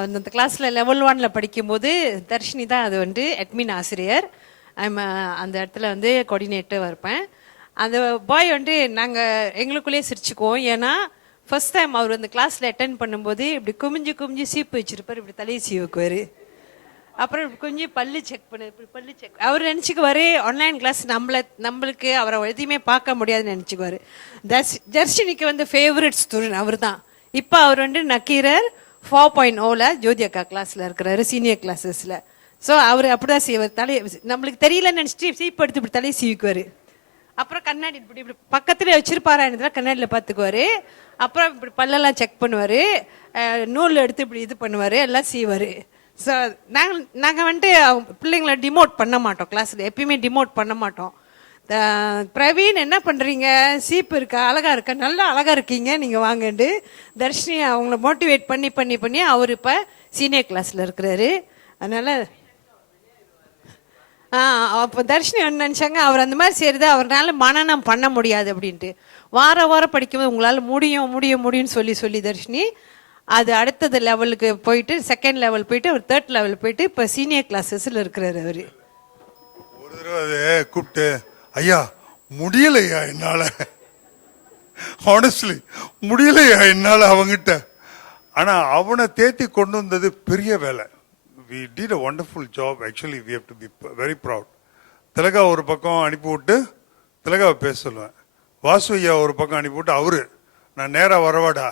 அந்த கிளாஸில் லெவல் 1 படிக்கும்போது தர்ஷினி தான் அது வந்து அட்மின் ஆசிரியர். அந்த இடத்துல வந்து கோஆர்டினேட்டர் இருப்பேன். அந்த பாய் வந்துட்டு நாங்கள் எங்களுக்குள்ளேயே சிரிச்சுக்குவோம். ஏன்னா ஃபர்ஸ்ட் டைம் அவர் அந்த கிளாஸில் அட்டென்ட் பண்ணும்போது இப்படி குமிஞ்சு சீப்பு வச்சிருப்பார், இப்படி தலையை சீவுக்குவார். அப்புறம் இப்படி கொஞ்சம் பல்லு செக் பண்ணு, இப்படி பல்லு செக். அவர் நினச்சிக்குவார் ஆன்லைன் கிளாஸ் நம்மளுக்கு அவரை எதையுமே பார்க்க முடியாதுன்னு நினச்சிக்குவார். தர்ஷினிக்கு வந்து ஃபேவரட் ஸ்டூடெண்ட் அவர் தான். இப்போ அவர் வந்து நக்கீரர் 4.0 ஜோதி அக்கா கிளாஸில் இருக்கிறாரு, சீனியர் கிளாஸஸில். ஸோ அவர் அப்படிதான் செய்வார். தலையை நம்மளுக்கு தெரியலன்னு நினச்சிட்டு சீப்பு எடுத்து இப்படி தலையை சீவிக்குவார். அப்புறம் கண்ணாடி இப்படி இப்படி பக்கத்துல வச்சிருப்பாரா என்னதுல கண்ணாடியில் பார்த்துக்குவாரு. அப்புறம் இப்படி பல்லெல்லாம் செக் பண்ணுவார், நூல் எடுத்து இப்படி இது பண்ணுவார், எல்லாம் செய்வார். ஸோ நாங்கள் வந்துட்டு பிள்ளைங்களை டிமோட் பண்ண மாட்டோம், கிளாஸில் எப்பயுமே டிமோட் பண்ண மாட்டோம். பிரவீன் என்ன பண்ணுறீங்க, சீப்பு இருக்கா, அழகா இருக்கா, நல்லா அழகா இருக்கீங்க, நீங்கள் வாங்கண்டு தர்ஷினி அவங்கள மோட்டிவேட் பண்ணி பண்ணி பண்ணி அவர் இப்போ சீனியர் கிளாஸில் இருக்கிறாரு. அதனால் அப்போ தர்ஷினி என்ன நினச்சாங்க, அவர் அந்த மாதிரி செய்கிறது அவரால் மனநம் பண்ண முடியாது அப்படின்ட்டு. வாரம் படிக்கும்போது உங்களால் முடியும் முடியும் முடியும்னு சொல்லி சொல்லி தர்ஷினி அது அடுத்தது லெவலுக்கு போயிட்டு, செகண்ட் லெவல் போயிட்டு, அவர் தேர்ட் லெவல் போயிட்டு இப்போ சீனியர் கிளாஸஸில் இருக்கிறாரு அவர். ஒரு தடவை அதை கூப்பிட்டு, ஐயா முடியலையா என்னால், ஹானஸ்ட்லி முடியலையா என்னால் அவங்கிட்ட. ஆனால் அவனை தேத்தி கொண்டு வந்தது பெரிய வேலை. we did a wonderful job. Actually we have to be very proud. திலகா ஒரு பக்கம் அனுப்பிவிட்டு திலகாவை பேச சொல்லுவேன், வாசு ஐயா ஒரு பக்கம் அனுப்பிவிட்டு அவரு நான் நேராக வரவாடா,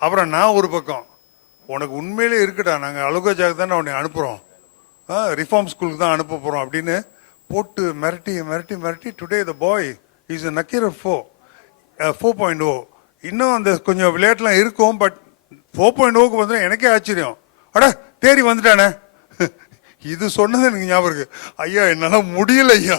அப்புறம் நான் ஒரு பக்கம், உனக்கு உண்மையிலே இருக்குடா, நாங்கள் அலுகோஜாக்கு தானே உன்னை அனுப்புகிறோம், ரிஃபார்ம் ஸ்கூலுக்கு தான் அனுப்ப போகிறோம் அப்படின்னு போட்டு மிரட்டி மிரட்டி மிரட்டி today the boy is Nakkeerar 4.0. இன்னும் அந்த கொஞ்சம் விளையாட்டுலாம் இருக்கும், பட் 4.0க்கு வந்து எனக்கே ஆச்சரியம், அட தேறி வந்துட்டானே. இது சொன்னது எனக்கு ஞாபகம் இருக்கு. ஐயா என்னால் முடியல ஐயா.